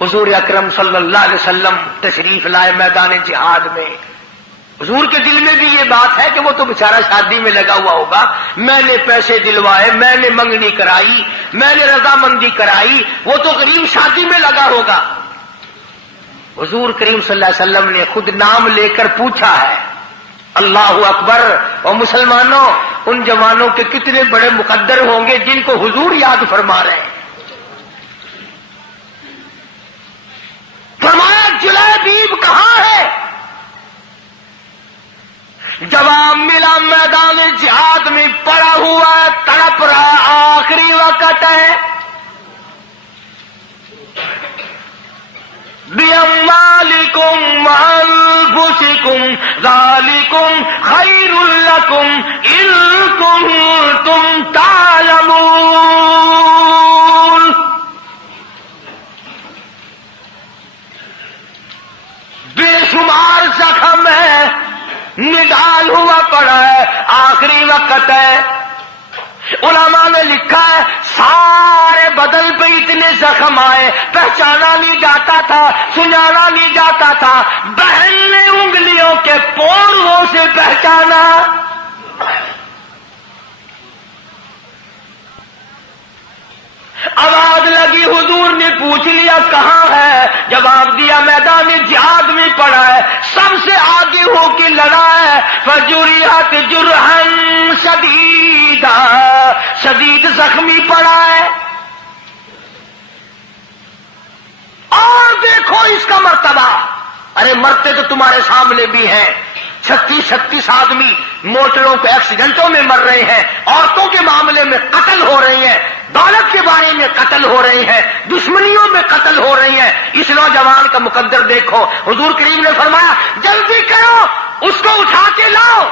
حضور اکرم صلی اللہ علیہ وسلم تشریف لائے میدان جہاد میں۔ حضور کے دل میں بھی یہ بات ہے کہ وہ تو بیچارہ شادی میں لگا ہوا ہوگا، میں نے پیسے دلوائے، میں نے منگنی کرائی، میں نے رضامندی کرائی، وہ تو غریب شادی میں لگا ہوگا۔ حضور کریم صلی اللہ علیہ وسلم نے خود نام لے کر پوچھا ہے، اللہ اکبر۔ اور مسلمانوں، ان جوانوں کے کتنے بڑے مقدر ہوں گے جن کو حضور یاد فرما رہے ہیں۔ فرمایا جلیبیب کہاں ہے؟ جواب ملا میدان جہاد میں پڑا ہوا ہے، تڑپ رہا، آخری وقت ہے۔ بِأَمْوَالِكُمْ وَأَنفُسِكُمْ ذَلِكُمْ خَيْرٌ لَكُمْ إِن كُنتُمْ تَعْلَمُونَ۔ بے شمار زخم ہے، نڈال ہوا پڑا ہے، آخری وقت ہے۔ علماء نے لکھا ہے سارے بدن پہ اتنے زخم آئے، پہچانا نہیں جاتا تھا، سنانا نہیں جاتا تھا۔ بہن نے انگلیوں کے پوروں سے پہچانا۔ آواز لگی، حضور نے پوچھ لیا کہاں ہے؟ جواب دیا میدان جہاد میں پڑا ہے، سب سے آگے ہو کے لڑا ہے۔ فجرحت جرحا شدیدا، شدید زخمی پڑا ہے۔ اور دیکھو اس کا مرتبہ، ارے مرتے تو تمہارے سامنے بھی ہیں، 36 آدمی موٹروں کے ایکسیڈنٹوں میں مر رہے ہیں، عورتوں کے معاملے میں قتل ہو رہی ہیں، دولت کے بارے میں قتل ہو رہی ہیں، دشمنیوں میں قتل ہو رہی ہیں۔ اس نوجوان کا مقدر دیکھو، حضور کریم نے فرمایا جلدی کرو، اس کو اٹھا کے لاؤ۔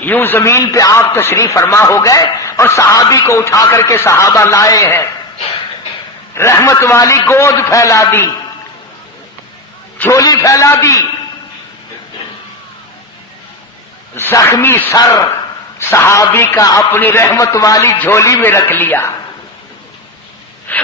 یوں زمین پہ آپ تشریف فرما ہو گئے اور صحابی کو اٹھا کر کے صحابہ لائے ہیں، رحمت والی گود پھیلا دی، جھولی پھیلا دی، زخمی سر صحابی کا اپنی رحمت والی جھولی میں رکھ لیا۔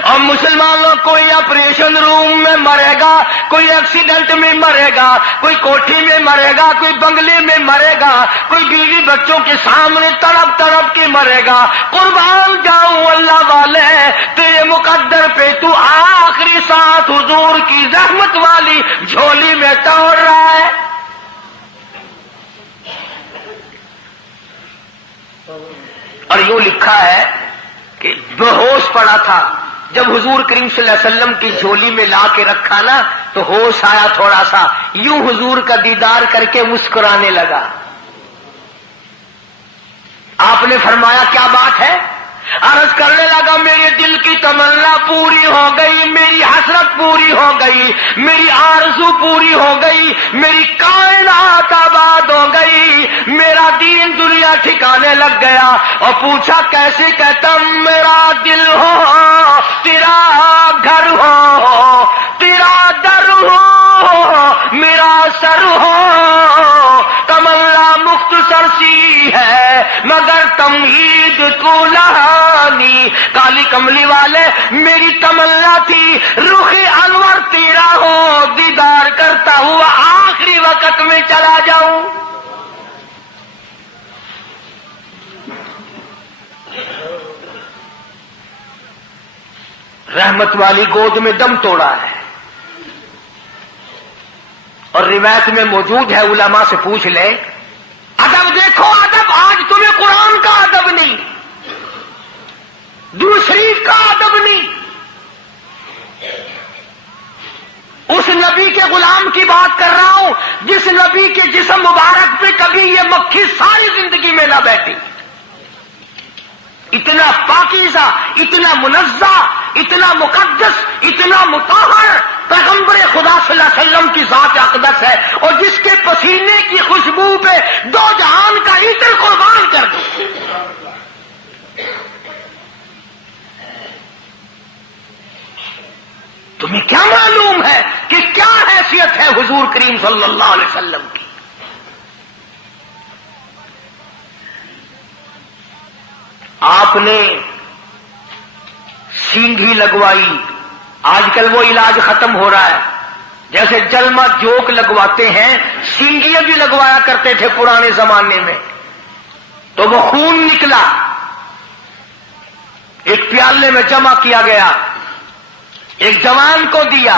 اور مسلمانوں کوئی آپریشن روم میں مرے گا، کوئی ایکسیڈنٹ میں مرے گا، کوئی کوٹھی میں مرے گا، کوئی بنگلے میں مرے گا، کوئی بیوی بچوں کے سامنے تڑپ تڑپ کے مرے گا۔ قربان جاؤں اللہ والے، تیرے مقدر پہ تو آخری ساتھ حضور کی رحمت والی جھولی میں توڑ رہا ہے۔ اور یوں لکھا ہے کہ بے ہوش پڑا تھا، جب حضور کریم صلی اللہ علیہ وسلم کی جھولی میں لا کے رکھا نا تو ہوش آیا تھوڑا سا، یوں حضور کا دیدار کر کے مسکرانے لگا۔ آپ نے فرمایا کیا بات ہے؟ عرض کرنے لگا میرے دل کی تمنا پوری ہو گئی، میری حسرت پوری ہو گئی، میری آرزو پوری ہو گئی، میری کائنات آباد ہو گئی، میرا دین دنیا ٹھکانے لگ گیا۔ اور پوچھا کیسے؟ کہتا میرا دل ہو تیرا گھر ہو، تیرا در ہو میرا سر ہو، تمنا مختصر سی ہے مگر تمہید کو لہانی۔ کالی کملی والے میری تمنا تھی رخ انور تیرا ہو، دیدار کرتا ہوا آخری وقت میں چلا جاؤں۔ رحمت والی گود میں دم توڑا ہے، اور روایت میں موجود ہے، علماء سے پوچھ لے۔ ادب دیکھو، ادب آج تمہیں قرآن کا ادب نہیں، درود شریف کا ادب نہیں، اس نبی کے غلام کی بات کر رہا ہوں جس نبی کے جسم مبارک پہ کبھی یہ مکھی ساری زندگی میں نہ بیٹھی۔ اتنا پاکیزہ، اتنا منزہ، اتنا مقدس، اتنا مطہر پیغمبر خدا صلی اللہ علیہ وسلم کی ذات اقدس ہے، اور جس کے پسینے کی خوشبو پہ دو جہان کا عطر قربان کر دو۔ تمہیں کیا معلوم ہے کہ کیا حیثیت ہے حضور کریم صلی اللہ علیہ وسلم کی؟ آپ نے سینگھی لگوائی، آج کل وہ علاج ختم ہو رہا ہے، جیسے جلمہ جوک لگواتے ہیں، سینگیاں بھی لگوایا کرتے تھے پرانے زمانے میں، تو وہ خون نکلا، ایک پیالے میں جمع کیا گیا، ایک جوان کو دیا۔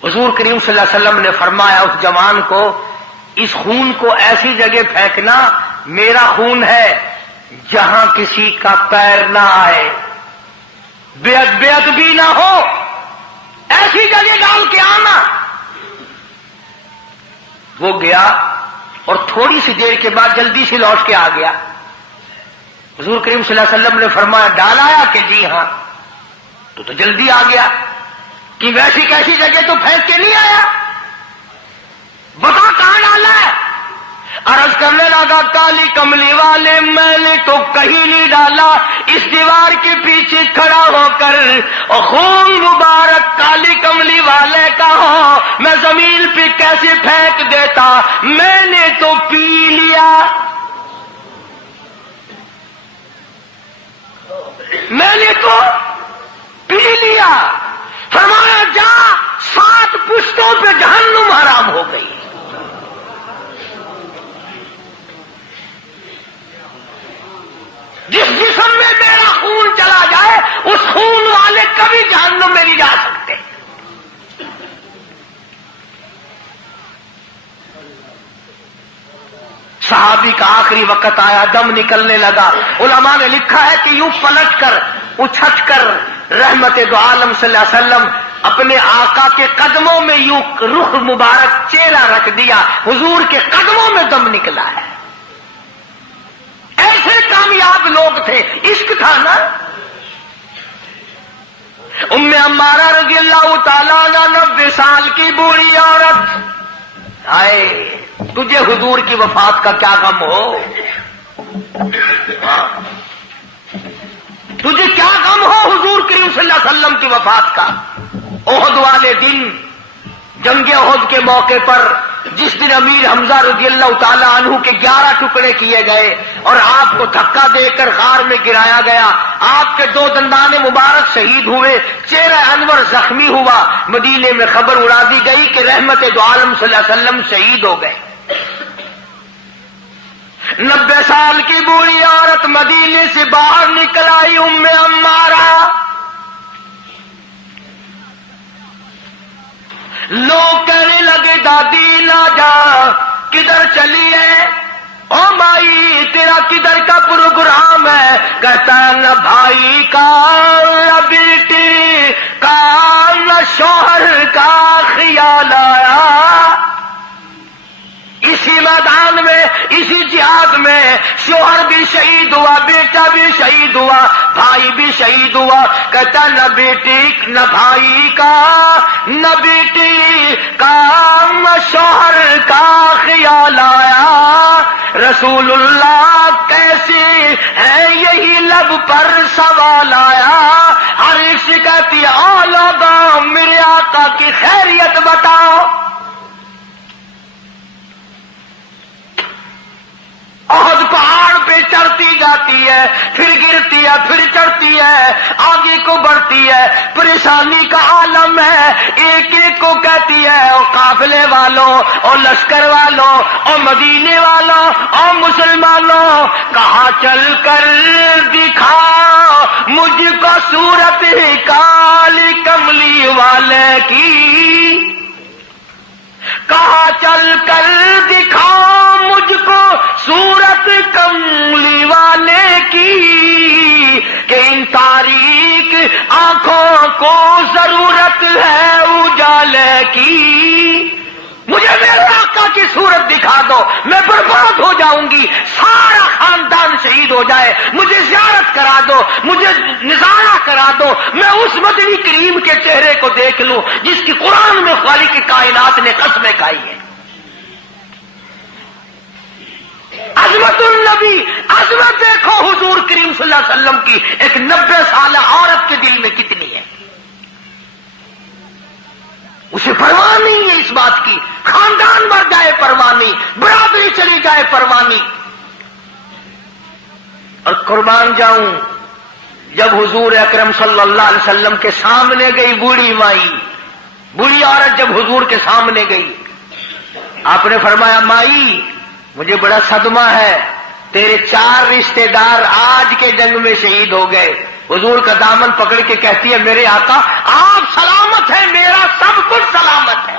حضور کریم صلی اللہ علیہ وسلم نے فرمایا اس جوان کو، اس خون کو ایسی جگہ پھینکنا، میرا خون ہے جہاں کسی کا پیر نہ آئے، بے ادبی نہ ہو، ایسی جگہ ڈال کے آنا۔ وہ گیا اور تھوڑی سی دیر کے بعد جلدی سے لوٹ کے آ گیا۔ حضور کریم صلی اللہ علیہ وسلم نے فرمایا ڈال آیا؟ کہ جی ہاں۔ تو جلدی آ گیا کہ ویسی کیسی جگہ تو پھینک کے نہیں آیا، بتا کہاں ڈالا ہے؟ عرض کرنے لگا کالی کملی والے میں نے تو کہیں نہیں ڈالا، اس دیوار کے پیچھے کھڑا ہو کر اور خون مبارک کالی کملی والے کا ہو میں زمین پہ کیسے پھینک دیتا، میں نے تو پی لیا، میں نے تو پی لیا۔ فرمایا جا 7 پشتوں پہ جہنم حرام ہو گئی۔ جس جسم میں میرا خون چلا جائے اس خون والے کبھی جہنم میں نہیں جا سکتے۔ صحابی کا آخری وقت آیا، دم نکلنے لگا۔ علماء نے لکھا ہے کہ یوں پلٹ کر اچھٹ کر رحمت دو عالم صلی اللہ علیہ وسلم اپنے آقا کے قدموں میں یوں رخ مبارک چہرہ رکھ دیا، حضور کے قدموں میں دم نکلا ہے۔ ایسے کامیاب لوگ تھے، عشق تھا نا۔ ام عمارہ رضی اللہ تعالیٰ عنہ 90 سال کی بوڑھی عورت، آئے تجھے حضور کی وفات کا کیا غم ہو؟ تجھے کیا غم ہو حضور کریم صلی اللہ علیہ وسلم کی وفات کا؟ احد والے دن، جنگ احد کے موقع پر جس دن امیر حمزہ رضی اللہ تعالیٰ عنہ کے 11 ٹکڑے کیے گئے اور آپ کو دھکا دے کر غار میں گرایا گیا، آپ کے 2 دندان مبارک شہید ہوئے، چہرہ انور زخمی ہوا، مدینے میں خبر اڑا دی گئی کہ رحمت دو عالم صلی اللہ علیہ وسلم شہید ہو گئے۔ 90 سال کی بوڑھی عورت مدینے سے باہر نکل آئی، ام عمارہ، لوگ کہنے لگے دادی نہ جا، کدھر چلی ہے؟ او مائی تیرا کدھر کا پروگرام ہے؟ کہتا نہ بھائی کا، نہ بیٹی کا، نہ شوہر کا خیال آیا، اس اسی میدان میں، اسی جہاد میں شوہر بھی شہید ہوا، بیٹا بھی شہید ہوا، بھائی بھی شہید ہوا. کہتا نہ بیٹی نہ بھائی کا، نہ بیٹی کا نہ شوہر کا خیال آیا. رسول اللہ کیسے ہے یہی لب پر سوال آیا. ہر ایک سے کہتی ہے او لوگوں میرے آقا کی خیریت بتاؤ. احد پہاڑ پہ چڑھتی جاتی ہے، پھر گرتی ہے، پھر چڑھتی ہے، آگے کو بڑھتی ہے، پریشانی کا عالم ہے. ایک ایک کو کہتی ہے او قافلے والوں، او لشکر والوں، او مدینے والوں، او مسلمانوں، کہاں چل کر دکھا مجھ کو صورت کالی کملی والے کی. کہاں چل کر دکھاؤ مجھ کو صورت کملی والے کی، کہ ان تاریک آنکھوں کو ضرورت ہے اجالے کی. مجھے میرے آقا کی صورت دکھا دو، میں برباد ہو جاؤں گی، سارا خاندان شہید ہو جائے. مجھے زیارت کرا دو، مجھے نظارہ کرا دو، میں اس مدنی کریم کے چہرے کو دیکھ لوں جس کی قرآن میں خالق کی کائنات نے قسمیں کھائی ہیں. عظمت النبی، عظمت دیکھو حضور کریم صلی اللہ علیہ وسلم کی ایک 90 سالہ عورت کے دل میں کتنی ہے. اسے پرواہ نہیں ہے اس بات کی، خاندان مر جائے پرواہ نہیں، برادری چلی جائے پرواہ نہیں. اور قربان جاؤں جب حضور اکرم صلی اللہ علیہ وسلم کے سامنے گئی بوڑھی مائی، بوڑھی عورت جب حضور کے سامنے گئی، آپ نے فرمایا مائی مجھے بڑا صدمہ ہے، تیرے 4 رشتے دار آج کے جنگ میں شہید ہو گئے. حضور کا دامن پکڑ کے کہتی ہے میرے آقا آپ سلامت ہیں، میرا سب کچھ سلامت ہے،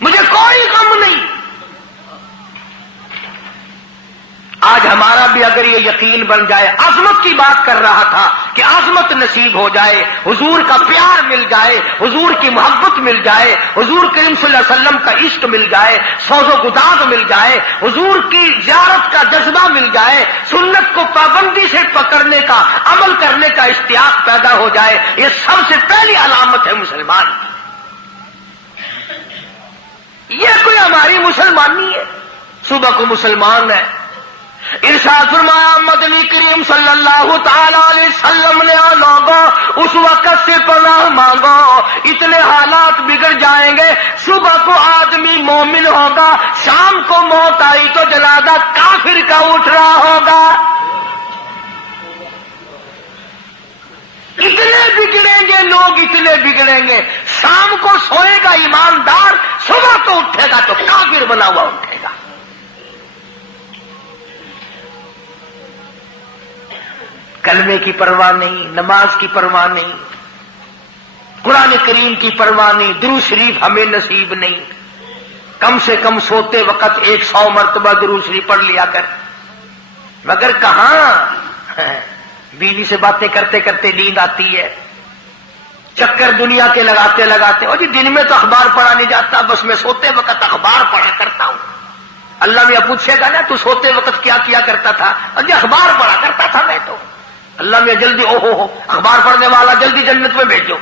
مجھے کوئی غم نہیں. آج ہمارا بھی اگر یہ یقین بن جائے، عظمت کی بات کر رہا تھا کہ عظمت نصیب ہو جائے، حضور کا پیار مل جائے، حضور کی محبت مل جائے، حضور کریم صلی اللہ علیہ وسلم کا عشق مل جائے، سوز و گداز مل جائے، حضور کی زیارت کا جذبہ مل جائے، سنت کو پابندی سے پکڑنے کا، عمل کرنے کا اشتیاق پیدا ہو جائے. یہ سب سے پہلی علامت ہے مسلمان. یہ کوئی ہماری مسلمانی ہے، صبح کو مسلمان ہے. ارشاد فرمایا مدنی کریم صلی اللہ تعالی علیہ وسلم نے لوگوں اس وقت سے پناہ مانگو، اتنے حالات بگڑ جائیں گے. صبح کو آدمی مومن ہوگا، شام کو موت آئی تو جنازہ کافر کا اٹھ رہا ہوگا. اتنے بگڑیں گے لوگ، اتنے بگڑیں گے. شام کو سوئے گا ایماندار، صبح تو اٹھے گا تو کافر بنا ہوا اٹھے گا. کلمے کی پرواہ نہیں، نماز کی پرواہ نہیں، قرآن کریم کی پرواہ نہیں، درود شریف ہمیں نصیب نہیں. کم سے کم سوتے وقت 100 مرتبہ درود شریف پڑھ لیا کر. مگر کہاں بیوی سے باتیں کرتے کرتے نیند آتی ہے، چکر دنیا کے لگاتے لگاتے. اور جی دن میں تو اخبار پڑھا نہیں جاتا، بس میں سوتے وقت اخبار پڑھا کرتا ہوں. اللہ میں پوچھے گا نا تو سوتے وقت کیا کیا کرتا تھا؟ جی اخبار پڑھا کرتا تھا میں تو. اللہ میں جلدی ہو اخبار پڑھنے والا جلدی جنت میں بھیجو.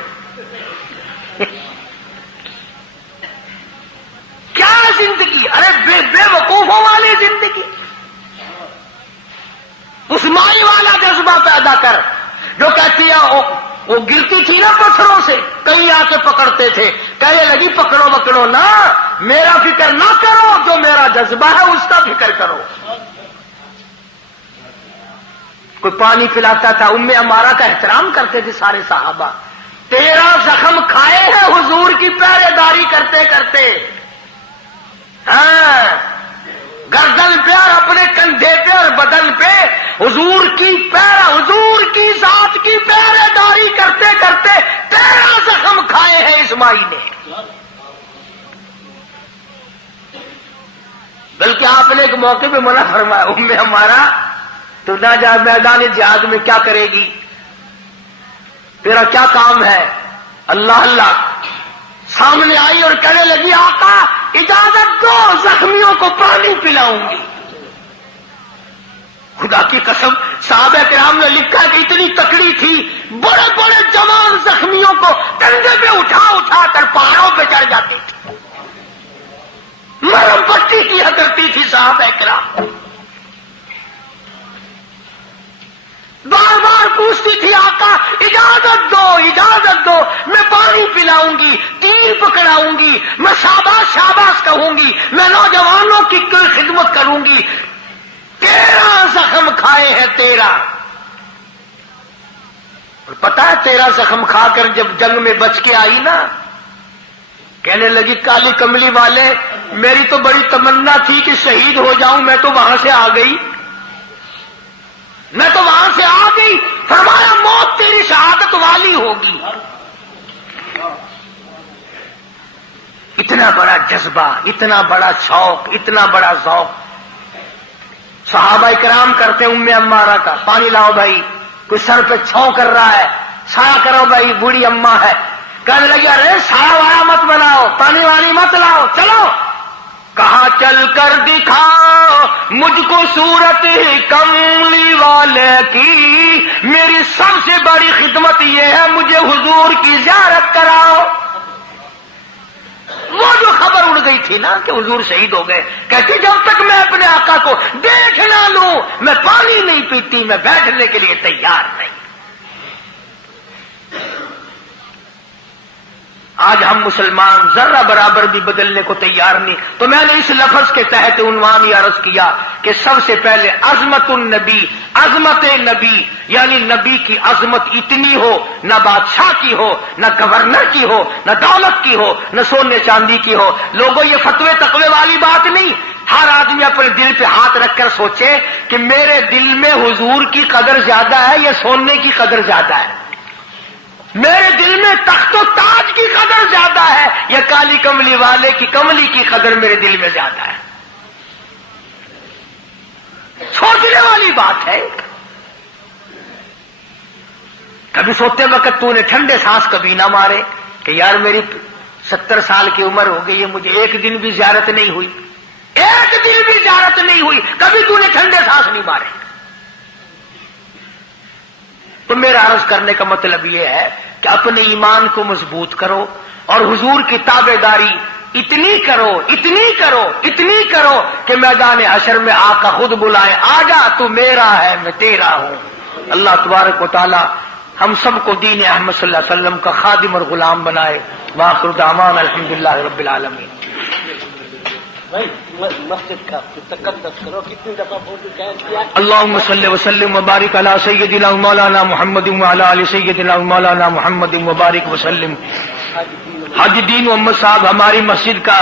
کیا زندگی، ارے بے وقوفوں والی زندگی. اس مائی والا جذبہ پیدا کر جو کہتی ہے وہ گرتی تھی نا پتھروں سے، کہیں آ کے پکڑتے تھے، کہنے لگی پکڑو پکڑو نا، میرا فکر نہ کرو، جو میرا جذبہ ہے اس کا فکر کرو. کوئی پانی پلاتا تھا، ام عمارہ کا احترام کرتے تھے سارے صحابہ. 13 زخم کھائے ہیں حضور کی پہرے داری کرتے کرتے. ہاں گردن پہ اور اپنے کندھے پہ اور بدن پہ حضور کی حضور کی ذات کی پہرے داری کرتے کرتے 13 زخم کھائے ہیں اسماعیل نے. بلکہ آپ نے ایک موقع پہ منع فرمایا، ام ہمارا تو نہ جا میدان جہاد میں کیا کرے گی، تیرا کیا کام ہے؟ اللہ اللہ سامنے آئی اور کہنے لگی آقا اجازت دو زخمیوں کو پانی پلاؤں گی. خدا کی قسم صحابہ کرام نے لکھا کہ اتنی تکڑی تھی بڑے بڑے جوان زخمیوں کو کندھے پہ اٹھا اٹھا کر پہاڑوں پہ چڑھ جاتی تھی. مرم پٹی کیا کرتی تھی صحابہ کرام. بار بار پوچھتی تھی آقا اجازت دو میں پانی پلاؤں گی, تیر پکڑاؤں گی, میں شاباش شاباش کہوں گی, میں نوجوانوں کی کوئی خدمت کروں گی. 13 زخم کھائے ہیں 13. اور پتا ہے 13 زخم کھا کر جب جنگ میں بچ کے آئی نا, کہنے لگی کالی کملی والے میری تو بڑی تمنا تھی کہ شہید ہو جاؤں, میں تو وہاں سے آ گئی. فرمایا موت تیری شہادت والی ہوگی. اتنا بڑا جذبہ, اتنا بڑا شوق, اتنا بڑا ذوق صحابہ کرام کرتے. ام عمارہ کا پانی لاؤ بھائی, کوئی سر پہ چھو کر رہا ہے, سایہ کرو بھائی, بوڑھی اماں ہے. کہنے لگی ارے سایہ والا مت بناؤ, پانی وانی مت لاؤ, چلو. کہاں چل کر دکھاؤ مجھ کو صورت کملی والے کی, میری سب سے بڑی خدمت یہ ہے مجھے حضور کی زیارت کراؤ. وہ جو خبر اڑ گئی تھی نا کہ حضور شہید ہو گئے, کہتی جب تک میں اپنے آقا کو دیکھ نہ لوں میں پانی نہیں پیتی, میں بیٹھنے کے لیے تیار نہیں. آج ہم مسلمان ذرہ برابر بھی بدلنے کو تیار نہیں. تو میں نے اس لفظ کے تحت عنوان یہ عرض کیا کہ سب سے پہلے عظمت النبی, عظمت نبی, یعنی نبی کی عظمت اتنی ہو, نہ بادشاہ کی ہو, نہ گورنر کی ہو, نہ دولت کی ہو, نہ سونے چاندی کی ہو. لوگوں یہ فتوے تقوی والی بات نہیں. ہر آدمی اپنے دل پہ ہاتھ رکھ کر سوچے کہ میرے دل میں حضور کی قدر زیادہ ہے یا سونے کی قدر زیادہ ہے, میرے دل میں تخت و تاج کی قدر زیادہ ہے یا کالی کملی والے کی کملی کی قدر میرے دل میں زیادہ ہے. سوچنے والی بات ہے. کبھی سوتے وقت تو نے ٹھنڈے سانس کبھی نہ مارے کہ یار میری 70 سال کی عمر ہو گئی ہے, مجھے ایک دن بھی زیارت نہیں ہوئی, ایک دن بھی زیارت نہیں ہوئی, کبھی تو نے ٹھنڈے سانس نہیں مارے. تو میرا عرض کرنے کا مطلب یہ ہے کہ اپنے ایمان کو مضبوط کرو اور حضور کی تابع داری اتنی کرو, اتنی کرو, اتنی کرو کہ میدان حشر میں آقا خود بلائے, آ جا تو میرا ہے میں تیرا ہوں. اللہ تبارک و تعالی ہم سب کو دین احمد صلی اللہ علیہ وسلم کا خادم اور غلام بنائے. وآخر دعوانا الحمدللہ رب العالمین. مسجد کا تقدس کرو, کتنی دفعہ کیا. اللہم صلی وسلم وبارک علی سیدنا مولانا محمد وعلی آل سیدنا مولانا محمد وبارک وسلم. حاجی دین محمد صاحب ہماری مسجد کا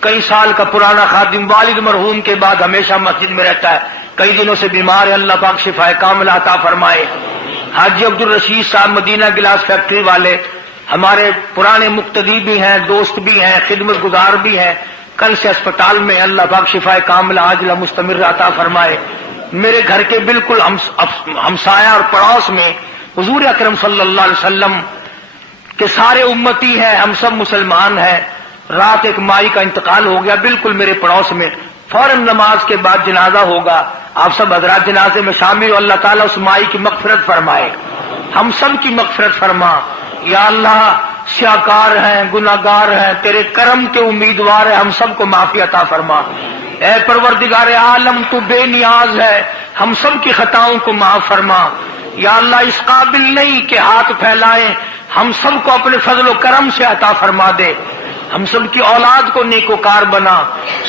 کئی سال کا پرانا خادم, والد مرحوم کے بعد ہمیشہ مسجد میں رہتا ہے, کئی دنوں سے بیمار ہے, اللہ پاک شفائے کاملہ عطا فرمائے. حاجی عبدالرشید صاحب مدینہ گلاس فیکٹری والے ہمارے پرانے مقتدی بھی ہیں, دوست بھی ہیں, خدمت گزار بھی ہیں, کل سے اسپتال میں, اللہ پاک شفائے کاملہ عاجلہ مستمر عطا فرمائے. میرے گھر کے بالکل ہمسایہ اور پڑوس میں حضور اکرم صلی اللہ علیہ وسلم کے سارے امتی ہیں, ہم سب مسلمان ہیں. رات ایک مائی کا انتقال ہو گیا بالکل میرے پڑوس میں, فوراً نماز کے بعد جنازہ ہوگا, آپ سب حضرات جنازے میں شامل. اللہ تعالیٰ اس مائی کی مغفرت فرمائے, ہم سب کی مغفرت فرما. یا اللہ سیاکار ہیں, گناہگار ہیں, تیرے کرم کے امیدوار ہیں, ہم سب کو معافی عطا فرما. اے پروردگار عالم تو بے نیاز ہے, ہم سب کی خطاؤں کو معاف فرما. یا اللہ اس قابل نہیں کہ ہاتھ پھیلائیں, ہم سب کو اپنے فضل و کرم سے عطا فرما دے. ہم سب کی اولاد کو نیکوکار بنا,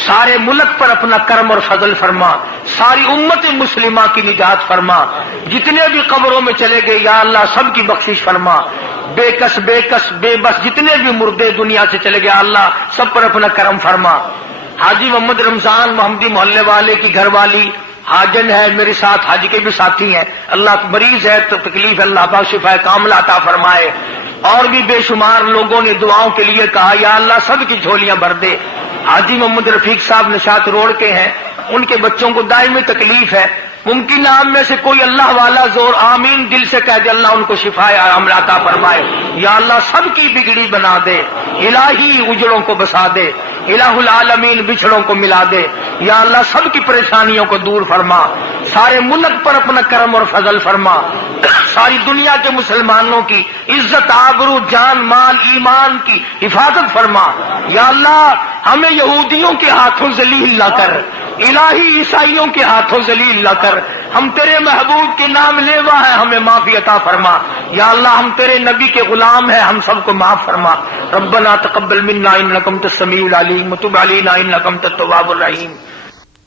سارے ملک پر اپنا کرم اور فضل فرما, ساری امت مسلمہ کی نجات فرما. جتنے بھی قبروں میں چلے گئے یا اللہ سب کی بخشش فرما. بے کس بے بس جتنے بھی مردے دنیا سے چلے گئے اللہ سب پر اپنا کرم فرما. حاجی محمد رمضان محمدی محلے والے کی گھر والی حاجن ہے, میرے ساتھ حاجی کے بھی ساتھی ہیں, اللہ مریض ہے تو تکلیف ہے, اللہ پاک شفا کاملہ عطا فرمائے. اور بھی بے شمار لوگوں نے دعاؤں کے لیے کہا, یا اللہ سب کی جھولیاں بھر دے. حاجی محمد رفیق صاحب نشاط روڈ کے ہیں, ان کے بچوں کو دائمی تکلیف ہے, ممکن ہم میں سے کوئی اللہ والا زور آمین دل سے کہہ دے اللہ ان کو شفا عاملہ عطا فرمائے. یا اللہ سب کی بگڑی بنا دے، الہی اجڑوں کو بسا دے، الہ العالمین بچھڑوں کو ملا دے. یا اللہ سب کی پریشانیوں کو دور فرما، سارے ملک پر اپنا کرم اور فضل فرما، ساری دنیا کے مسلمانوں کی عزت آبرو جان مال ایمان کی حفاظت فرما. یا اللہ ہمیں یہودیوں کے ہاتھوں ذلیل نہ کر، الہی عیسائیوں کے ہاتھوں ذلیل نہ کر. ہم تیرے محبوب کے نام لیوا ہے، ہمیں معافی عطا فرما. یا اللہ ہم تیرے نبی کے غلام ہیں، ہم سب کو معاف فرما. ربنا تقبل منا انک انت السمیع العلیم وتب علینا انک انت التواب الرحیم.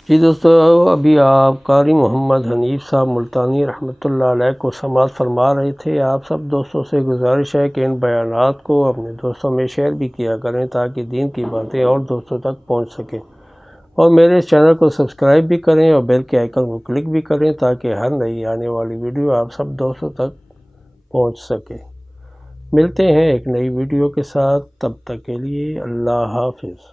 جی دوستو، ابھی آپ قاری محمد حنیف صاحب ملتانی رحمۃ اللہ علیہ کو سماعت فرما رہے تھے. آپ سب دوستوں سے گزارش ہے کہ ان بیانات کو اپنے دوستوں میں شیئر بھی کیا کریں تاکہ دین کی باتیں اور دوستوں تک پہنچ سکیں، اور میرے اس چینل کو سبسکرائب بھی کریں اور بیل کے آئیکن کو کلک بھی کریں تاکہ ہر نئی آنے والی ویڈیو آپ سب دوستوں تک پہنچ سکے. ملتے ہیں ایک نئی ویڈیو کے ساتھ، تب تک کے لیے اللہ حافظ.